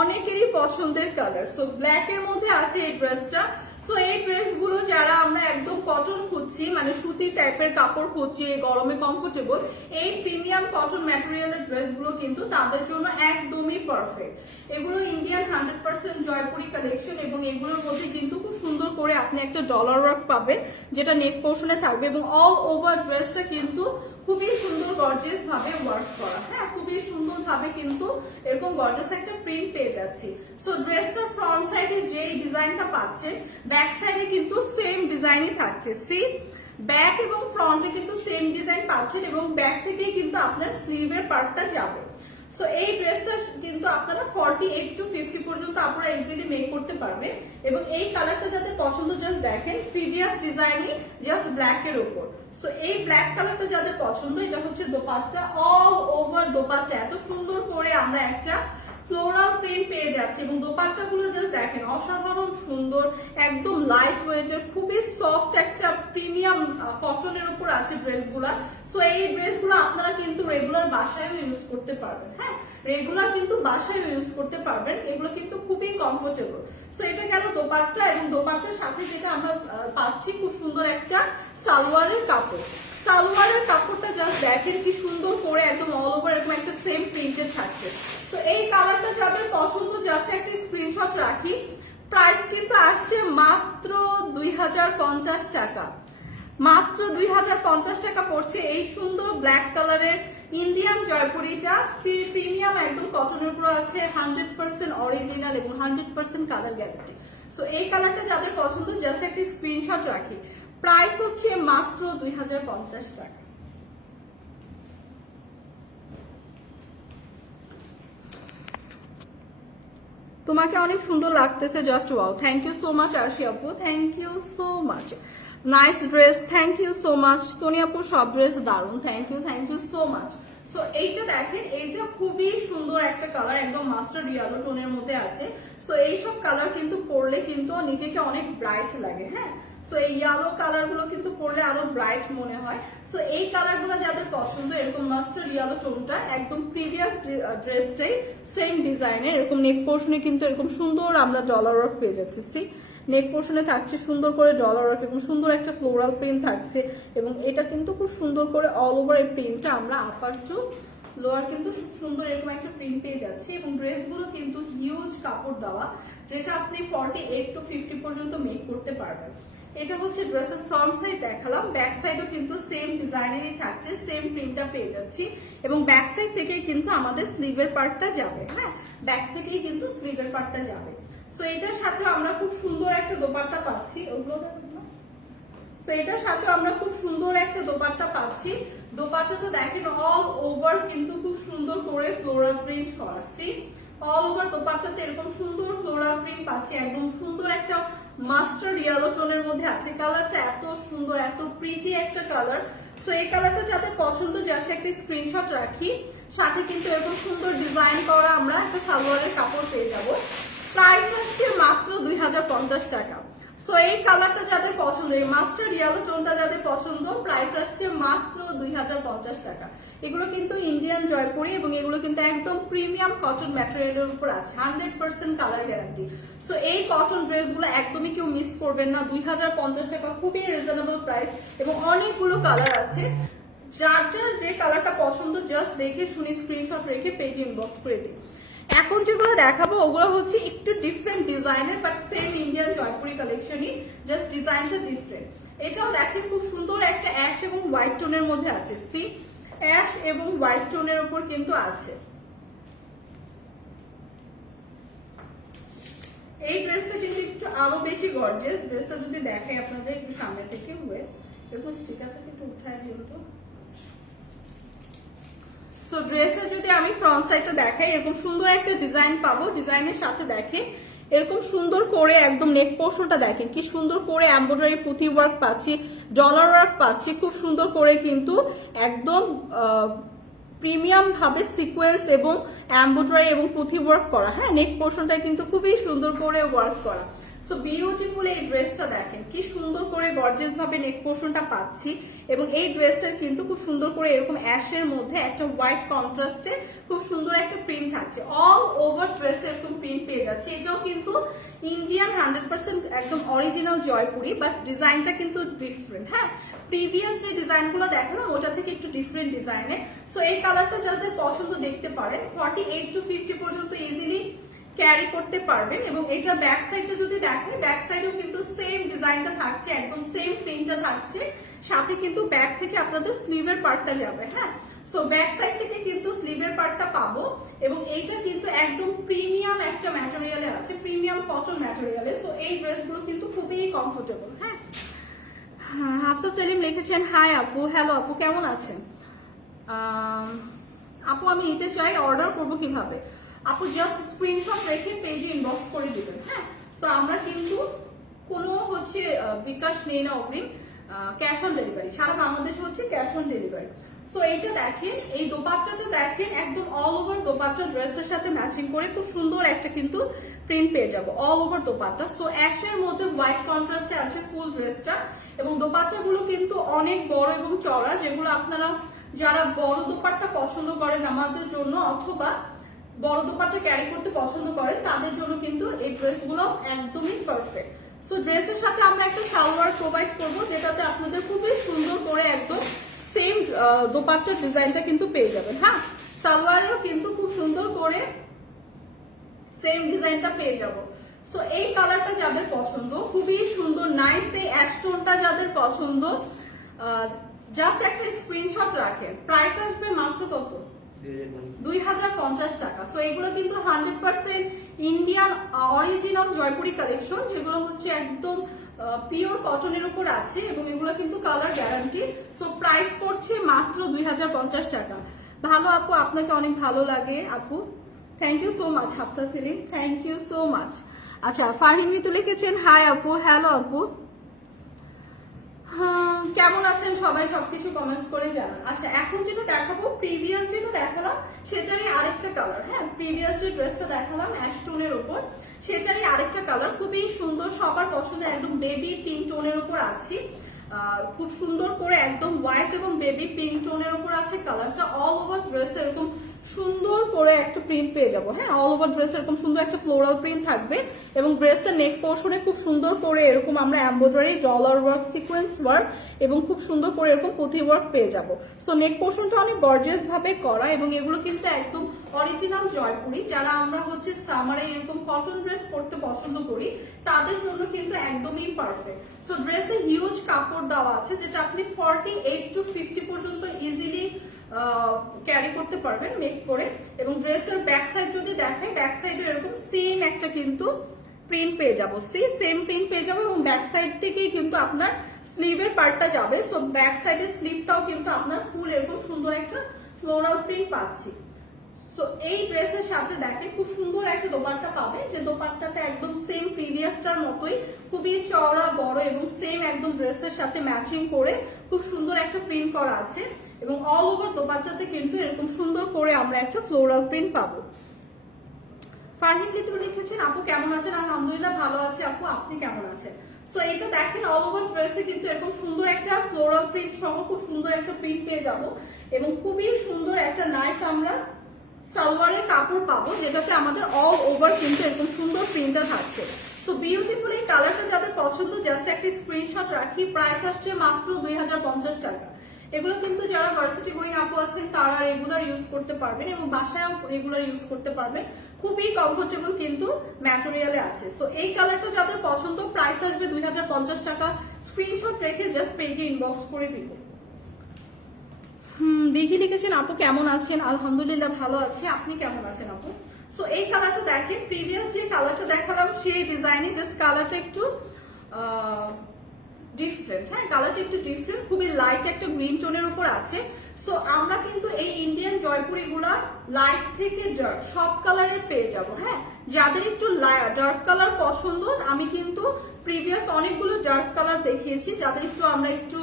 অনেকেরই পছন্দের কালার। সো ব্ল্যাক এর মধ্যে আছে এই ড্রেসটা। সো এই ড্রেসগুলো যারা আমরা একদম কটন খুঁজছি, মানে সুতি টাইপের কাপড় খুঁজছি, এই গরমে কমফোর্টেবল, এই প্রিমিয়াম কটন ম্যাটেরিয়ালের ড্রেসগুলো কিন্তু তাদের জন্য একদমই পারফেক্ট। এগুলো ইন্ডিয়ান 100% জয়পুরি কালেকশন, এবং এগুলোর মধ্যে কিন্তু খুব সুন্দর করে আপনি একটা ডলার ওয়ার্ক পাবেন, যেটা নেক পোর্শনে থাকবে, এবং অল ওভার ড্রেসটা কিন্তু খুবই সুন্দর গর্জিয়াস ভাবে ওয়ার্ক করা, হ্যাঁ খুবই সুন্দর ভাবে কিন্তু এরকম গর্জিয়াস একটা প্রিন্ট পেয়ে যাচ্ছি। সো ড্রেসটা ফ্রন্ট সাইডে যে ডিজাইনটা পাচ্ছে, ব্যাক সাইডে কিন্তু সেম ডিজাইনই থাকছে। সি ব্যাক এবং ফ্রন্টে কিন্তু সেম ডিজাইন পাচ্ছেন, এবং ব্যাক থেকেই কিন্তু আপনার স্লিভের পার্টটা যাবে। সো এই ড্রেসটা কিন্তু আপনারা 48 to 50 পর্যন্ত আপনারা ইজিলি মেক করতে পারবেন, এবং এই কালারটা যাদের পছন্দ জাস্ট দেখেন, প্রিভিয়াস ডিজাইনই জাস্ট ব্ল্যাক এর উপর। সো এই ব্ল্যাক কালারটা যাদের পছন্দ, এটা হচ্ছে দোপাট্টা, অল ওভার দোপাট্টা এত সুন্দর করে আমরা একটা ফ্লোরাল প্রিন্ট পেয়ে যাচ্ছি, এবং দোপাট্টা গুলো জাস্ট দেখেন অসাধারণ সুন্দর, একদম লাইট ওয়েটের, খুবই সফট একটা প্রিমিয়াম কটনের উপর আছে ড্রেসগুলা। সো এই ড্রেসগুলো আপনারা কিন্তু রেগুলার বাসায়ও ইউজ করতে পারবেন, হ্যাঁ রেগুলার কিন্তু বাসায় ইউজ করতে পারবেন, এগুলো কিন্তু খুবই কমফোর্টেবল। সো এটা গেল দোপাট্টা, এবং দোপাট্টার সাথে যেটা আমরা পাচ্ছি খুব সুন্দর একটা সালোয়ারের কাপড়। সালোয়ারের কাপড়টা জাস্ট দেখেন কি সুন্দর করে একদম অল ওভার এরকম একটা সেম প্রিন্টেড থাকছে। তো এই কালারটা যাদের পছন্দ জাস্ট একটা স্ক্রিনশট রাখি। প্রাইস কিন্তু আসছে মাত্র 2050 টাকা, মাত্র 2050 টাকা পড়ছে এই সুন্দর ব্ল্যাক কালারের ইন্ডিয়ান জয়পুরিটা। প্রিমিয়াম একদম কটনের উপর আছে, 100% অরিজিনাল এবং 100% কালার গ্যারান্টি। সো এই কালারটা যাদের পছন্দ জাস্ট একটা স্ক্রিনশট রাখি। প্রাইস হচ্ছে মাত্র 2050 টাকা। তোমাকে অনেক সুন্দর লাগতেছে, just wow. Thank you so much Arshi আপু, thank you so much. Nice dress, thank you so much. Toni আপু সব ড্রেস দারুন, thank you so much. So এইটা দেখেন, এইটা খুবই সুন্দর একটা কালার, একদম মাস্টার্ড ইয়েলো টোনের মধ্যে আছে। সো এইসব কালার কিন্তু পরলে কিন্তু নিজেকে অনেক ব্রাইট লাগে, হ্যাঁ। সো এই ইয়েলো কালার গুলো কিন্তু পরলে আরো ব্রাইট মনে হয়। সো এই কালার গুলো যাদের পছন্দ, এরকম মাস্টার্ড ইয়েলো টোনটা একদম প্রিভিয়াস ড্রেসটাই সেম ডিজাইনের, এরকম নেক পোর্শনে কিন্তু এরকম সুন্দর আমরা ডলার ওয়ার্ক পেয়ে যাচ্ছি। নেক পোর্শনে থাকছে সুন্দর করে ডলার ওয়ার্ক এবং সুন্দর একটা ফ্লোরাল প্রিন্ট থাকছে, এবং এটা কিন্তু খুব সুন্দর করে অল ওভার এই প্রিন্টটা আমরা আপার টু লোয়ার কিন্তু সুন্দর এরকম একটা প্রিন্ট পেয়ে যাচ্ছে। এবং ড্রেসগুলো কিন্তু হিউজ কাপড় দেওয়া, যেটা আপনি 48 to 50 পর্যন্ত মেক করতে পারবেন। এটা হচ্ছে ড্রেসের ফ্রন্ট সাইড দেখালাম, ব্যাক সাইডও কিন্তু সেম ডিজাইনেরই থাকছে, সেম প্রিন্টটা পেয়ে যাচ্ছি। এবং ব্যাক সাইড থেকেই কিন্তু আমাদের স্লিভের পার্টটা যাবে, হ্যাঁ ব্যাক থেকেই কিন্তু স্লিভের পার্টটা যাবে। সো এটার সাথে আমরা খুব সুন্দর একটা দোপাট্টা পাচ্ছি, ওগুলো তো এটার সাথে আমরা খুব সুন্দর একটা দোপাট্টা পাচ্ছি। দোপাট্টাটা দেখেন অল ওভার কিন্তু খুব সুন্দর করে ফ্লোরাল প্রিন্ট করা, সি অল ওভার দোপাট্টাতে এরকম সুন্দর ফ্লোরাল প্রিন্ট পাচ্ছি, একদম সুন্দর একটা মাস্টার্ড ইয়েলো টোনের মধ্যে আছে। কালারটা এত সুন্দর, এত প্রিটি একটা কালার। সো এই কালারটা যাদের পছন্দ জাস্ট একটা স্ক্রিনশট রাখি, সাথে কিন্তু এরকম সুন্দর ডিজাইন করা আমরা একটা সালোয়ারের কাপড় পেয়ে যাবো। প্রাইস হচ্ছে মাত্র 2050 টাকা। সো এই কালারটা যাদের পছন্দ, এই মাস্টার্ড ইয়েলো টোনটা যাদের পছন্দ, প্রাইস আসছে মাত্র 2050 টাকা। এগুলো কিন্তু ইন্ডিয়ান জয়পুরি এবং এগুলো কিন্তু একদম প্রিমিয়াম কটন ম্যাটেরিয়ালের উপর আছে, 100% কালার গ্যারান্টি। সো এই কটন ড্রেসগুলো একদমই কেউ মিস করবেন না। 2050 টাকা খুবই রিজনেবল প্রাইস, এবং অনেকগুলো কালার আছে। যার যার যে কালারটা পছন্দ জাস্ট দেখে শুনে স্ক্রিনশট রেখে পেজে ইনবক্স করে দিন। এখন যেগুলো দেখাবো ওগুলো হচ্ছে একটু ডিফারেন্ট ডিজাইনের, বাট সেম ইন্ডিয়ান জয়পুরি কালেকশনই, জাস্ট ডিজাইনটা ডিফারেন্ট। এটাও দেখেন খুব সুন্দর একটা অ্যাশ এবং হোয়াইট টোনের মধ্যে আছে, সি অ্যাশ এবং হোয়াইট টোনের উপর কিন্তু আছে। এই ড্রেসটা কিন্তু একটু আরো বেশি গর্জিয়াস। ড্রেসটা যদি দেখাই আপনাদের একটু সামনে থেকে হুয়ে, এরকম স্টিকারটাকে একটু উঠায় দিন তো। সো ড্রেসের যদি আমি ফ্রন্ট সাইডটা দেখাই, এরকম সুন্দর একটা ডিজাইন পাবো। ডিজাইনের সাথে দেখে এরকম সুন্দর করে একদম নেক পোর্শনটা দেখেন কি সুন্দর করে এমব্রয়ডারি পুঁথি ওয়ার্ক পাচ্ছি, ডলার ওয়ার্ক পাচ্ছি, খুব সুন্দর করে কিন্তু একদম প্রিমিয়াম ভাবে সিকোয়েন্স এবং এমব্রয়ডারি এবং পুঁথি ওয়ার্ক করা, হ্যাঁ নেক পোর্শনটা কিন্তু খুবই সুন্দর করে ওয়ার্ক করা। সো বিউটিফুল এই ড্রেসটা দেখেন কি সুন্দর করে গর্জিয়াস ভাবে নেক পোর্শনটা পাচ্ছি, এবং এই ড্রেসের কিন্তু খুব সুন্দর করে এরকম অ্যাশের মধ্যে একটা হোয়াইট কন্ট্রাস্টে খুব সুন্দর একটা প্রিন্ট থাকছে। অল ওভার ড্রেসে এরকম প্রিন্ট পেয়ে যাচ্ছে। এটাও কিন্তু ইন্ডিয়ান 100% একদম অরিজিনাল জয়পুরি, বাট ডিজাইনটা কিন্তু ডিফারেন্ট, হ্যাঁ প্রিভিয়াস যে ডিজাইনগুলো দেখালাম ওটা থেকে একটু ডিফারেন্ট ডিজাইনের। সো এই কালারটা যাদের পছন্দ দেখতে পারেন, 48 to 50 পর্যন্ত ইজিলি ক্যারি করতে পারবেন। এবং এটা ব্যাক সাইডটা যদি দেখেন, ব্যাক সাইডেও কিন্তু সেম ডিজাইনটা থাকছে, একদম সেম প্রিন্টটা থাকছে, সাথে কিন্তু ব্যাক থেকে আপনাদের স্লিভের পার্টটা যাবে, হ্যাঁ সো ব্যাক সাইড থেকে কিন্তু স্লিভের পার্টটা পাবো। এবং এইটা কিন্তু একদম প্রিমিয়াম একটা ম্যাটেরিয়ালে আছে, প্রিমিয়াম কটন ম্যাটেরিয়ালে। সো এই ড্রেসগুলো কিন্তু খুবই কমফোর্টেবল। হ্যাঁ হাফসা সেলিম লিখেছেন হাই আপু, হ্যালো আপু কেমন আছেন? আপু আমি নিতে চাই, অর্ডার করবো কিভাবে? আপু জাস্ট স্ক্রিনশট রেখে পেজে ইনবক্স করে দিবেন, হ্যাঁ তো আমরা কিন্তু কোনো হচ্ছে বিকাশ নেই না অগ্রিম, ক্যাশ অন ডেলিভারি, সারা বাংলাদেশে হচ্ছে ক্যাশ অন ডেলিভারি। সো এইটা দেখেন, এই দোপাট্টাটা দেখেন একদম অল ওভার দোপাট্টা ড্রেসের সাথে ম্যাচিং করে খুব সুন্দর একটা কিন্তু প্রিন্ট পেয়ে যাবো অল ওভার দোপাট্টা। সো অ্যাশের মধ্যে হোয়াইট কন্ট্রাস্টে আছে ফুল ড্রেসটা, এবং দোপাট্টা গুলো কিন্তু অনেক বড় এবং চড়া, যেগুলো আপনারা যারা বড় দোপাট্টা পছন্দ করেন নামাজের জন্য অথবা বড় দোপাট্টা ক্যারি করতে পছন্দ করেন তাদের জন্য কিন্তু এই ড্রেসগুলো একদমই পারফেক্ট। সো ড্রেসের সাথে আমরা একটা সালোয়ার প্রোভাইড করবো, যেটাতে আপনাদের খুবই সুন্দর করে একদম সেম দোপাট্টার ডিজাইনটা কিন্তু পেয়ে যাবেন, হ্যাঁ সালোয়ারেও কিন্তু খুব সুন্দর করে সেম ডিজাইনটা পেয়ে যাবো। সো এই কালারটা যাদের পছন্দ, খুবই সুন্দর নাইস এই অ্যাশ টোনটা যাদের পছন্দ, জাস্ট একটা স্ক্রিনশট রাখেন। প্রাইস আসবে মাত্র কত? 2050 টাকা। সো এগুলো কিন্তু 100% ইন্ডিয়ান অরিজিনাল জয়পুরি কালেকশন, যেগুলো হচ্ছে একদম পিওর কটনের উপর আছে, এবং এগুলো কিন্তু কালার গ্যারান্টি। সো প্রাইস পড়ছে মাত্র 2050 টাকা। ভালো আপু, আপনাকে অনেক ভালো লাগে আপু, thank you so much. Hafsa Selim thank you so much. আচ্ছা ফারহিম ঋতু লিখেছেন হাই আপু, হ্যালো আপু। কেমন আছেন সবাই, সবকিছু কমেন্টস করে জানান। আচ্ছা, এখন যেটা দেখাবো, প্রিভিয়াস যেটা দেখালাম সেটারই আরেকটা কালার। হ্যাঁ, প্রিভিয়াস যে ড্রেসটা দেখালাম অ্যাশ টোনের উপর, সেটারই আরেকটা কালার, খুবই সুন্দর, সবার পছন্দের একদম বেবি পিঙ্ক টোনের উপর আছে। খুব সুন্দর করে একদম হোয়াইট এবং বেবি পিঙ্ক টোনের উপর আছে কালারটা। অল ওভার ড্রেস এরকম সুন্দর করে একটা প্রিন্ট পেয়ে যাবো। হ্যাঁ, অল ওভার ড্রেস এরকম সুন্দর একটা ফ্লোরাল প্রিন্ট থাকবে এবং ড্রেসের নেক পোর্শনে খুব সুন্দর করে এরকম আমরা embroidery, dollar work, sequence work এবং খুব সুন্দর করে এরকম পুঁথি ওয়ার্ক পেয়ে যাবো। সো নেক পোর্শনটা অনেক গর্জিয়াস ভাবে করা এবং এগুলো কিন্তু একদম অরিজিনাল জয়পুরি। যারা আমরা হচ্ছে সামারে এরকম কটন ড্রেস পরতে পছন্দ করি তাদের জন্য কিন্তু একদমই পারফেক্ট। সো ড্রেসে হিউজ কাপড় দেওয়া আছে, যেটা আপনি 48 to 50 পর্যন্ত ইজিলি ক্যারি করতে পারবেন মেক করে। এবং ড্রেসের ব্যাক সাইড যদি দেখাই, ব্যাক সাইডে এরকম সেম একটা কিন্তু প্রিন্ট পেয়ে যাবো, সেম প্রিন্ট পেয়ে যাবো এবং ব্যাক সাইড থেকেই কিন্তু আপনার স্লিভের পার্টটা যাবে। সো ব্যাক সাইডের স্লিভটাও কিন্তু আপনার ফুল এরকম সুন্দর একটা ফ্লোরাল প্রিন্ট পাচ্ছি। সো এই ড্রেসের সাথে দেখে খুব সুন্দর একটা দোপাট্টা পাবে, যে দোপাট্টাটা একদম সেম প্রিভিয়াসটার মতোই খুবই চওড়া বড় এবং সেম একদম ড্রেসের সাথে ম্যাচিং করে খুব সুন্দর একটা প্রিন্ট করা আছে এবং অল ওভার দোপাট্টাতে কিন্তু এরকম সুন্দর করে আমরা একটা ফ্লোরাল প্রিন্ট পাবো। ফারহিন লিটু লিখেছেন, আপু কেমন আছেন? আলহামদুলিল্লাহ ভালো আছে আপু, আপনি কেমন আছেন? সো এটা দেখেন, অল ওভার ড্রেসে কিন্তু এরকম সুন্দর একটা ফ্লোরাল প্রিন্ট সহ খুব সুন্দর একটা প্রিন্ট পেয়ে যাব এবং খুবই সুন্দর একটা নাইস আমরা সালোয়ারের কাপড় পাবো, যেটাতে আমাদের অল ওভার কিন্তু এরকম সুন্দর প্রিন্টটা থাকছে। সো বিউটিফুল এই কালারটা যাদের পছন্দ, জাস্ট একটা স্ক্রিনশট রাখি। প্রাইস আসছে মাত্র 2050 টাকা। এগুলো কিন্তু যারা ভার্সিটি গোয়িং আপু আছেন তারা রেগুলার ইউজ করতে পারবেন এবং বাসায় রেগুলার ইউজ করতে পারবেন। খুবই কমফোর্টেবল কিন্তু ম্যাটেরিয়ালে আছে। সো এই কালারটা যাদের পছন্দ, প্রাইস আসবে 2050 টাকা। স্ক্রিনশট রেখে জাস্ট পেজে ইনবক্স করে দিব। দেখি লিখেছেন, আপু কেমন আছেন? আলহামদুলিল্লাহ ভালো আছে, আপনি কেমন আছেন আপু? সো এই কালারটা দেখেন, প্রিভিয়াস যে কালারটা দেখালাম সেই ডিজাইনে, জাস্ট কালারটা একটু ডিফারেন্ট। হ্যাঁ, কালারটা একটু ডিফারেন্ট, খুবই লাইট একটা গ্রিন টোনের উপর আছে। সো আমরা কিন্তু এই ইন্ডিয়ান জয়পুরি গুলা লাইট থেকে ডার্ক সব কালারের পেয়ে যাবো। হ্যাঁ, যাদের একটু ডার্ক কালার পছন্দ, আমি কিন্তু প্রিভিয়াস অনেকগুলো ডার্ক কালার দেখিয়েছি, যাদের একটু আমরা একটু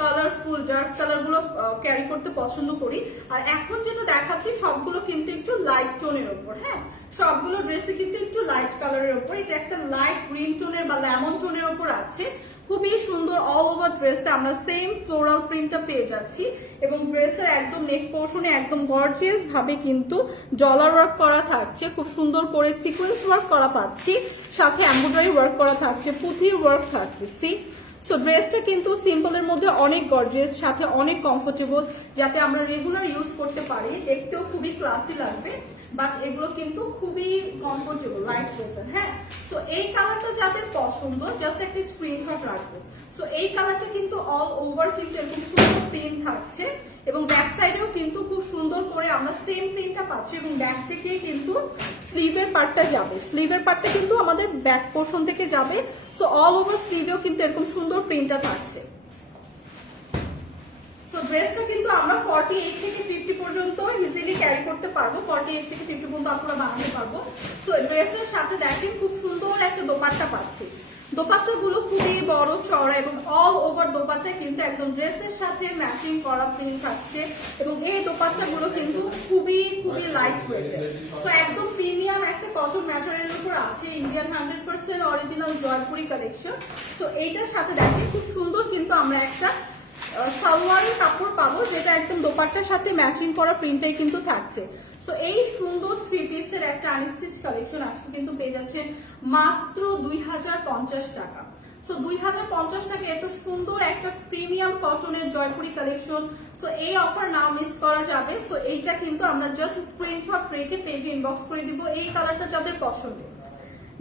কালারফুল ডার্ক কালার গুলো ক্যারি করতে পছন্দ করি। আর এখন যেটা দেখাচ্ছি সবগুলো কিন্তু একটু লাইট টোনের উপর। হ্যাঁ, সবগুলো ড্রেসে কিন্তু একটু লাইট কালারের উপর। এটা একটা লাইট গ্রিন টোনের বা লেমন টোনের উপর আছে, খুবই সুন্দর। অল ওভার ড্রেসে আমরা সেম ফ্লোরাল প্রিন্টটা পেয়ে যাচ্ছি এবং ড্রেসের একদম নেক পোর্শনে একদম গর্জিয়াস ভাবে কিন্তু ডলার ওয়ার্ক করা থাকছে, খুব সুন্দর করে সিকোয়েন্স ওয়ার্ক করা পাচ্ছি, সাথে এমব্রয়ডারি ওয়ার্ক করা থাকছে, পুঁথির ওয়ার্ক থাকছে। সো ড্রেসটা কিন্তু সিম্পলের মধ্যে অনেক গর্জিয়াস, সাথে অনেক কমফোর্টেবল, যাতে আমরা রেগুলার ইউজ করতে পারি। দেখতেও খুবই ক্লাসি লাগবে, বাট এগুলো কিন্তু খুবই কমফোর্টেবল, লাইট ওয়েটার। হ্যাঁ, সো এই কালারটা যাদের পছন্দ, জাস্ট একটা স্ক্রিনশট রাখবো। সো এই কালারটা কিন্তু অল ওভার কিন্তু এরকম সুন্দর প্রিন্ট থাকছে এবং ব্যাক সাইডেও কিন্তু খুব সুন্দর করে আমরা সেম প্রিন্টটা পাচ্ছি এবং ব্যাক থেকে কিন্তু স্লিভের পার্টটা যাবে। স্লিভের পার্টটা কিন্তু আমাদের ব্যাক পোর্শন থেকে যাবে। সো অল ওভার স্লিভেও কিন্তু এরকম সুন্দর প্রিন্টটা থাকছে। সো ড্রেসটা কিন্তু আমরা 48 থেকে 50 পর্যন্ত ইজিলি ক্যারি করতে পারবো। 48 থেকে 50 পর্যন্ত আমরা বানাতে পারবো। সো ড্রেসের সাথে দেখেন খুব সুন্দর একটা দোপাট্টা পাচ্ছি। দোপাট্টা গুলো খুবই বড় চওড়া এবং অল ওভার দোপাট্টা কিন্তু একদম ড্রেসের সাথে ম্যাচিং করা প্রিন্ট থাকছে এবং এই দোপাট্টা গুলো কিন্তু খুবই লাইট ওয়েট। তো একদম প্রিমিয়াম একটা কটন ম্যাটেরিয়ালের উপর আছে, ইন্ডিয়ান 100% অরিজিনাল জয়পুরি কালেকশন। তো এইটার সাথে দেখেন খুব সুন্দর কিন্তু আমরা একটা সালোয়ারের কাপড় পাবো, যেটা একদম দোপাট্টার সাথে ম্যাচিং করা প্রিন্টটাই কিন্তু থাকছে। সো এই সুন্দর 3 পিসের একটা আনস্টিচ কালেকশন আজকে কিন্তু পেয়ে যাচ্ছে মাত্র 2050 টাকা। সো 2050 টাকা এত সুন্দর একটা প্রিমিয়াম কটনের জয়পুরি কালেকশন। সো এই অফার না মিস করা যাবে। সো এইটা কিন্তু আমরা জাস্ট স্ক্রিনশট রেখে পেজে ইনবক্স করে দিব। এই কালারটা যাদের পছন্দ,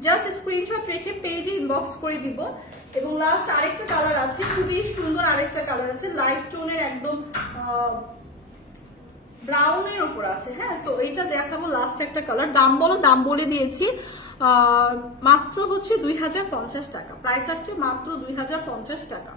জাস্ট স্ক্রিনশট রেখে পেজে ইনবক্স করে দিব। এবং লাস্ট আরেকটা কালার আছে, খুবই সুন্দর আরেকটা কালার আছে, লাইট টোনের একদম ব্রাউনের উপর আছে। হ্যাঁ, সো এইটা দেখাবো লাস্ট একটা কালার। দাম বলে দিয়েছি, মাত্র হচ্ছে 2050 টাকা। প্রাইস আসছে মাত্র 2050 টাকা।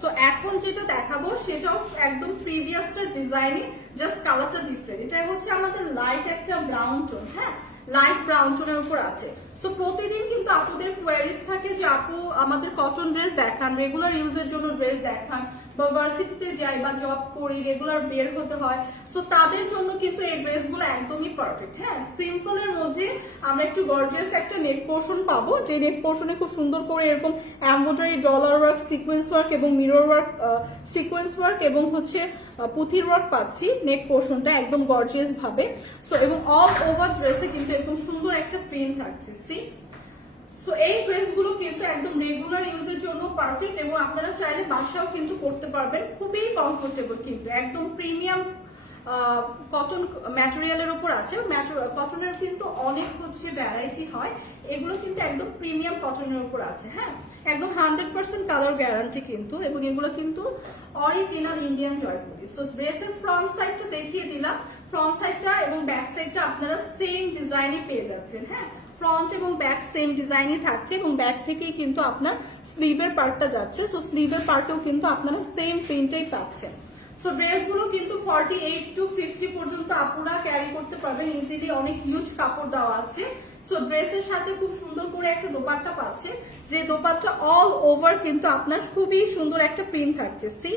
সো এখন যেটা দেখাবো সেটাও একদম প্রিভিয়াসটার ডিজাইনে, জাস্ট কালারটা ডিফারেন্ট। এটাই হচ্ছে আমাদের লাইট একটা ব্রাউন টোন। হ্যাঁ, লাইট ব্রাউন টোনের উপর আছে। সো প্রতিদিন কিন্তু আপুদের কোয়ারিজ থাকে যে আপু আমাদের কটন ড্রেস দেখান, রেগুলার ইউজের জন্য ড্রেস দেখান, বা ভার্সিটিতে যাই বা জব করি, রেগুলার বের হতে হয়। সো তাদের জন্য কিন্তু এই ড্রেসগুলো একদমই পারফেক্ট। হ্যাঁ, সিম্পল এর মধ্যে আমরা একটু গর্জিয়াস একটা নেক পোর্শন পাবো, যে নেক পোর্শনে খুব সুন্দর করে এরকম embroidery, dollar work, sequence work এবং মিরর ওয়ার্ক, সিকোয়েন্স ওয়ার্ক এবং হচ্ছে পুঁথির ওয়ার্ক পাচ্ছি নেক পোর্শনটা একদম গর্জিয়াস ভাবে। সো এবং অল ওভার ড্রেসে কিন্তু এরকম সুন্দর একটা প্রিন্ট থাকছে। সি সো এই ড্রেসগুলো কিন্তু একদম রেগুলার ইউজের জন্য পারফেক্ট, এবং আপনারা চাইলে বাসাও কিন্তু করতে পারবেন, খুবই কমফোর্টেবল, কিন্তু একদম প্রিমিয়াম কটন ম্যাটেরিয়ালের উপর আছে। কটনের কিন্তু অনেক হচ্ছে ভ্যারাইটি হয়, এগুলো কিন্তু একদম প্রিমিয়াম কটনের উপর আছে। হ্যাঁ, একদম 100% কালার গ্যারান্টি কিন্তু, এবং এগুলো কিন্তু অরিজিনাল ইন্ডিয়ান জয়পুরি। সো ড্রেসের ফ্রন্ট সাইডটা দেখিয়ে দিলাম, ফ্রন্ট সাইডটা এবং ব্যাক সাইডটা আপনারা সেম ডিজাইনই পেয়ে যাচ্ছেন। হ্যাঁ, ফ্রন্ট এবং ব্যাক সেম ডিজাইনই থাকছে, এবং ব্যাক থেকেই কিন্তু আপনার স্লিভের পার্টটা যাচ্ছে। সো স্লিভের পার্টেও কিন্তু আপনারা সেম প্রিন্টেই পাচ্ছেন। সো ড্রেসগুলো কিন্তু 48 to 50 পর্যন্ত আপুরা ক্যারি করতে পারবেন ইজিলি, অনেক হিউজ কাপড় দেওয়া আছে। সো ড্রেসের সাথে খুব সুন্দর করে একটা দোপাট্টা পাচ্ছে, যে দোপাট্টা অল ওভার কিন্তু আপনার খুবই সুন্দর একটা প্রিন্ট থাকছে। সি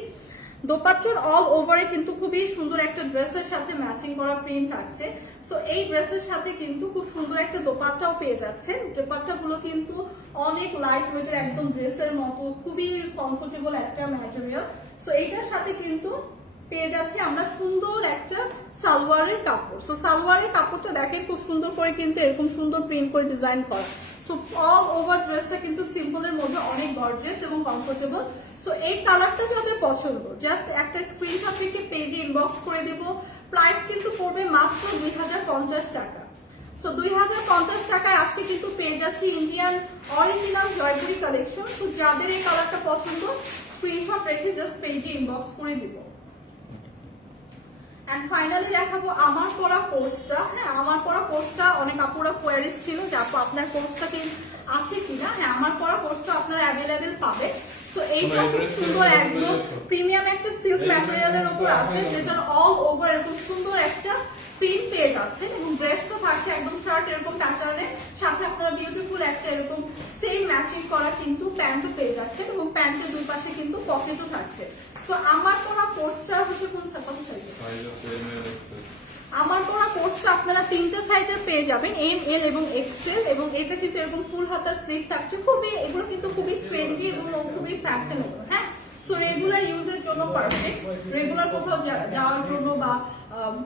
দোপাট্টার অল ওভারে কিন্তু খুবই সুন্দর একটা ড্রেসের সাথে ম্যাচিং করা প্রিন্ট থাকছে। সো এই ড্রেসের সাথে কিন্তু খুব সুন্দর একটা দোপাট্টাও পেয়ে যাচ্ছে। দোপাট্টাগুলো কিন্তু অনেক লাইট ওয়েটের, একদম ড্রেসের মতো, খুবই কমফোর্টেবল একটা ম্যাটেরিয়াল। সো এইটার সাথে কিন্তু পেয়ে যাচ্ছে আমরা সুন্দর একটা সালোয়ারের কাপড়। সো সালোয়ারের কাপড়টা দেখেন খুব সুন্দর করে কিন্তু এরকম সুন্দর প্রিন্ট করে ডিজাইন করা। সো অল ওভার ড্রেসটা কিন্তু সিম্পলের মধ্যে অনেক গর্জিয়াস এবং কমফোর্টেবল। সো এই কালারটা যাদের পছন্দ, জাস্ট একটা স্ক্রিনশট রেখে পেজে ইনবক্স করে দেব। প্রাইস কিন্তু পড়বে মাত্র 2050 টাকা। সো 2050 টাকায় আজকে কিন্তু পেয়ে যাচ্ছি ইন্ডিয়ান অরিজিনাল জয়পুরি কালেকশন। তো যাদের এই কালারটা পছন্দ, স্ক্রিনশট রেখে জাস্ট পেজে ইনবক্স করে দিব। এন্ড ফাইনালি দেখাবো আমার পরা কোর্সটা। হ্যাঁ, আমার পরা কোর্সটা অনেক আপুরা কোয়ারিজ ছিল যে আপু আপনার কোর্সটা কি আছে কিনা। হ্যাঁ, আমার পরা কোর্সটা আপনারা অ্যাভেলেবেল পাবে। তো এইটা খুব সুন্দর একদম প্রিমিয়াম একটা সিল্ক ম্যাটেরিয়ালের উপর আছে, যেটা অল ওভার এরকম সুন্দর একটা প্রিন্ট পেয়ে যাচ্ছেন, এবং ড্রেসটা থাকছে একদম শার্ট এরকম প্যাটার্নের সাথে আপনারা বিউটিফুল একটা এরকম সেম ম্যাচিং করা কিন্তু প্যান্টও পেয়ে যাচ্ছেন, এবং প্যান্টের দুই পাশে কিন্তু পকেটও থাকছে। তো আমার পরা কোর্সটা হচ্ছে কোন সাইজ? আমার পরা কোর্সটা আপনারা 3টে সাইজের পেয়ে যাবেন, এম, এল এবং এক্সেল, এবং এটা কিন্তু এরকম ফুল হাতার স্লিভ থাকছে। খুবই এগুলো কিন্তু খুবই ট্রেন্ডি এবং খুবই ফ্যাশনেবল। হ্যাঁ, সো রেগুলার ইউজের জন্য পারফেক্ট, রেগুলার কোথাও যাওয়ার জন্য বা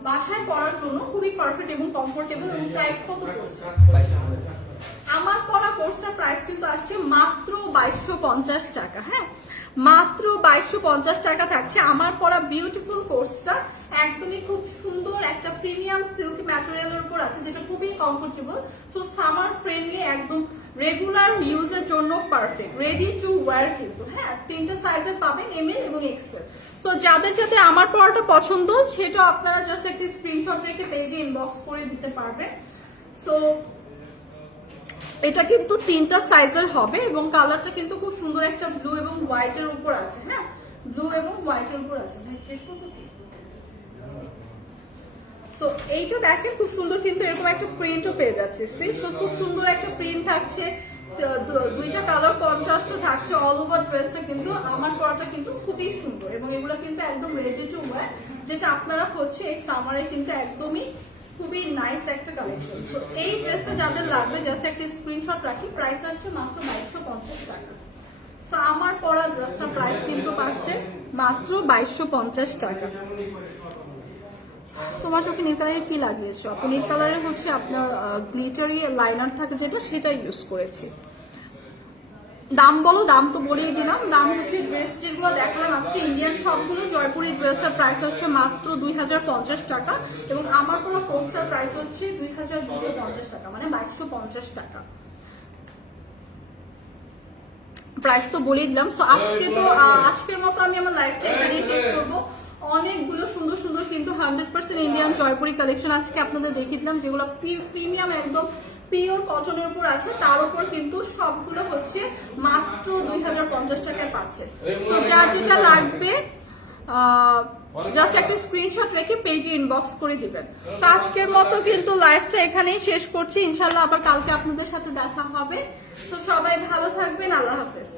বাসায় পরার জন্য খুবই পারফেক্ট এবং কমফোর্টেবল। এবং প্রাইস কত পড়ছে? আমার পরা কোর্সটার প্রাইস কিন্তু আসছে মাত্র 2250 টাকা। হ্যাঁ, মাত্র 2250 টাকা থাকছে আমার পরা বিউটিফুল কোর্সটা। একদমই খুব সুন্দর একটা প্রিমিয়াম সিল্ক ম্যাটেরিয়ালের উপর আছে, যেটা খুবই কমফোর্টেবল। সো সামার ফ্রেন্ডলি, একদম রেগুলার ইউজের জন্য পারফেক্ট, রেডি টু ওয়্যার কিন্তু। হ্যাঁ, 3টে সাইজের পাবেন, এম, এল এবং এক্সেল। সো যাদের যাতে আমার পরাটা পছন্দ, সেটা আপনারা জাস্ট একটি স্ক্রিনশট রেখে পেজে ইনবক্স করে দিতে পারবেন। সো এটা কিন্তু 3টা সাইজের হবে, এবং কালারটা কিন্তু খুব সুন্দর একটা ব্লু এবং হোয়াইটের উপর আছে। হ্যাঁ, ব্লু এবং হোয়াইটের উপর আছে। শেষ করবো কি? সো এইটা দেখেন খুব সুন্দর কিন্তু এরকম একটা প্রিন্টও পেয়ে যাচ্ছে। সো খুব সুন্দর একটা প্রিন্ট থাকছে, দুইটা কালার কন্ট্রাস্টে থাকছে অল ওভার ড্রেসটা। কিন্তু আমার পরাটা কিন্তু খুবই সুন্দর, এবং এগুলো কিন্তু একদম রেডি টু ওয়্যার, যেটা আপনারা হচ্ছে এই সামারে কিন্তু একদমই খুবই নাইস একটা কালেকশন। তো এই ড্রেসটা যাদের লাগবে জাস্ট একটা স্ক্রিনশট রাখি। প্রাইস আসছে মাত্র 2250 টাকা। সো আমার পরা ড্রেসটার প্রাইস কিন্তু আসছে মাত্র 2250 টাকা। তোমার চোখে নীল কালারের কি লাগিয়েছো? আপনি নীল কালারের হচ্ছে আপনার গ্লিটারি লাইনার থাকে যেটা, সেটা ইউজ করেছি। দাম বলো? দাম তো বলেই দিলাম। দাম হচ্ছে ড্রেস যেগুলো দেখালাম আজকে ইন্ডিয়ান সবগুলো জয়পুরি ড্রেসের প্রাইস হচ্ছে মাত্র 2050 টাকা, এবং আমার কোনো পোস্টার প্রাইস হচ্ছে 2250 টাকা, মানে 2250 টাকা। প্রাইস তো বলেই দিলাম। সো আজকে তো আজকের মতো আমি আমার লাইফটা এখানেই শেষ করবো। অনেকগুলো সুন্দর সুন্দর কিন্তু 100% ইন্ডিয়ান জয়পুরি কালেকশন আজকে আপনাদের দেখিয়ে দিলাম, যেগুলো প্রিমিয়াম একদম পিওর কটনের উপর আছে, তার উপর কিন্তু সবগুলো হচ্ছে মাত্র 2050 টাকায় পাচ্ছে। তো যার যেটা লাগবে জাস্ট একটা স্ক্রিনশট রেখে পেজে ইনবক্স করে দিবেন। তো আজকের মতো কিন্তু লাইভটা এখানেই শেষ করছি, ইনশাল্লাহ আবার কালকে আপনাদের সাথে দেখা হবে। তো সবাই ভালো থাকবেন, আল্লাহ হাফেজ।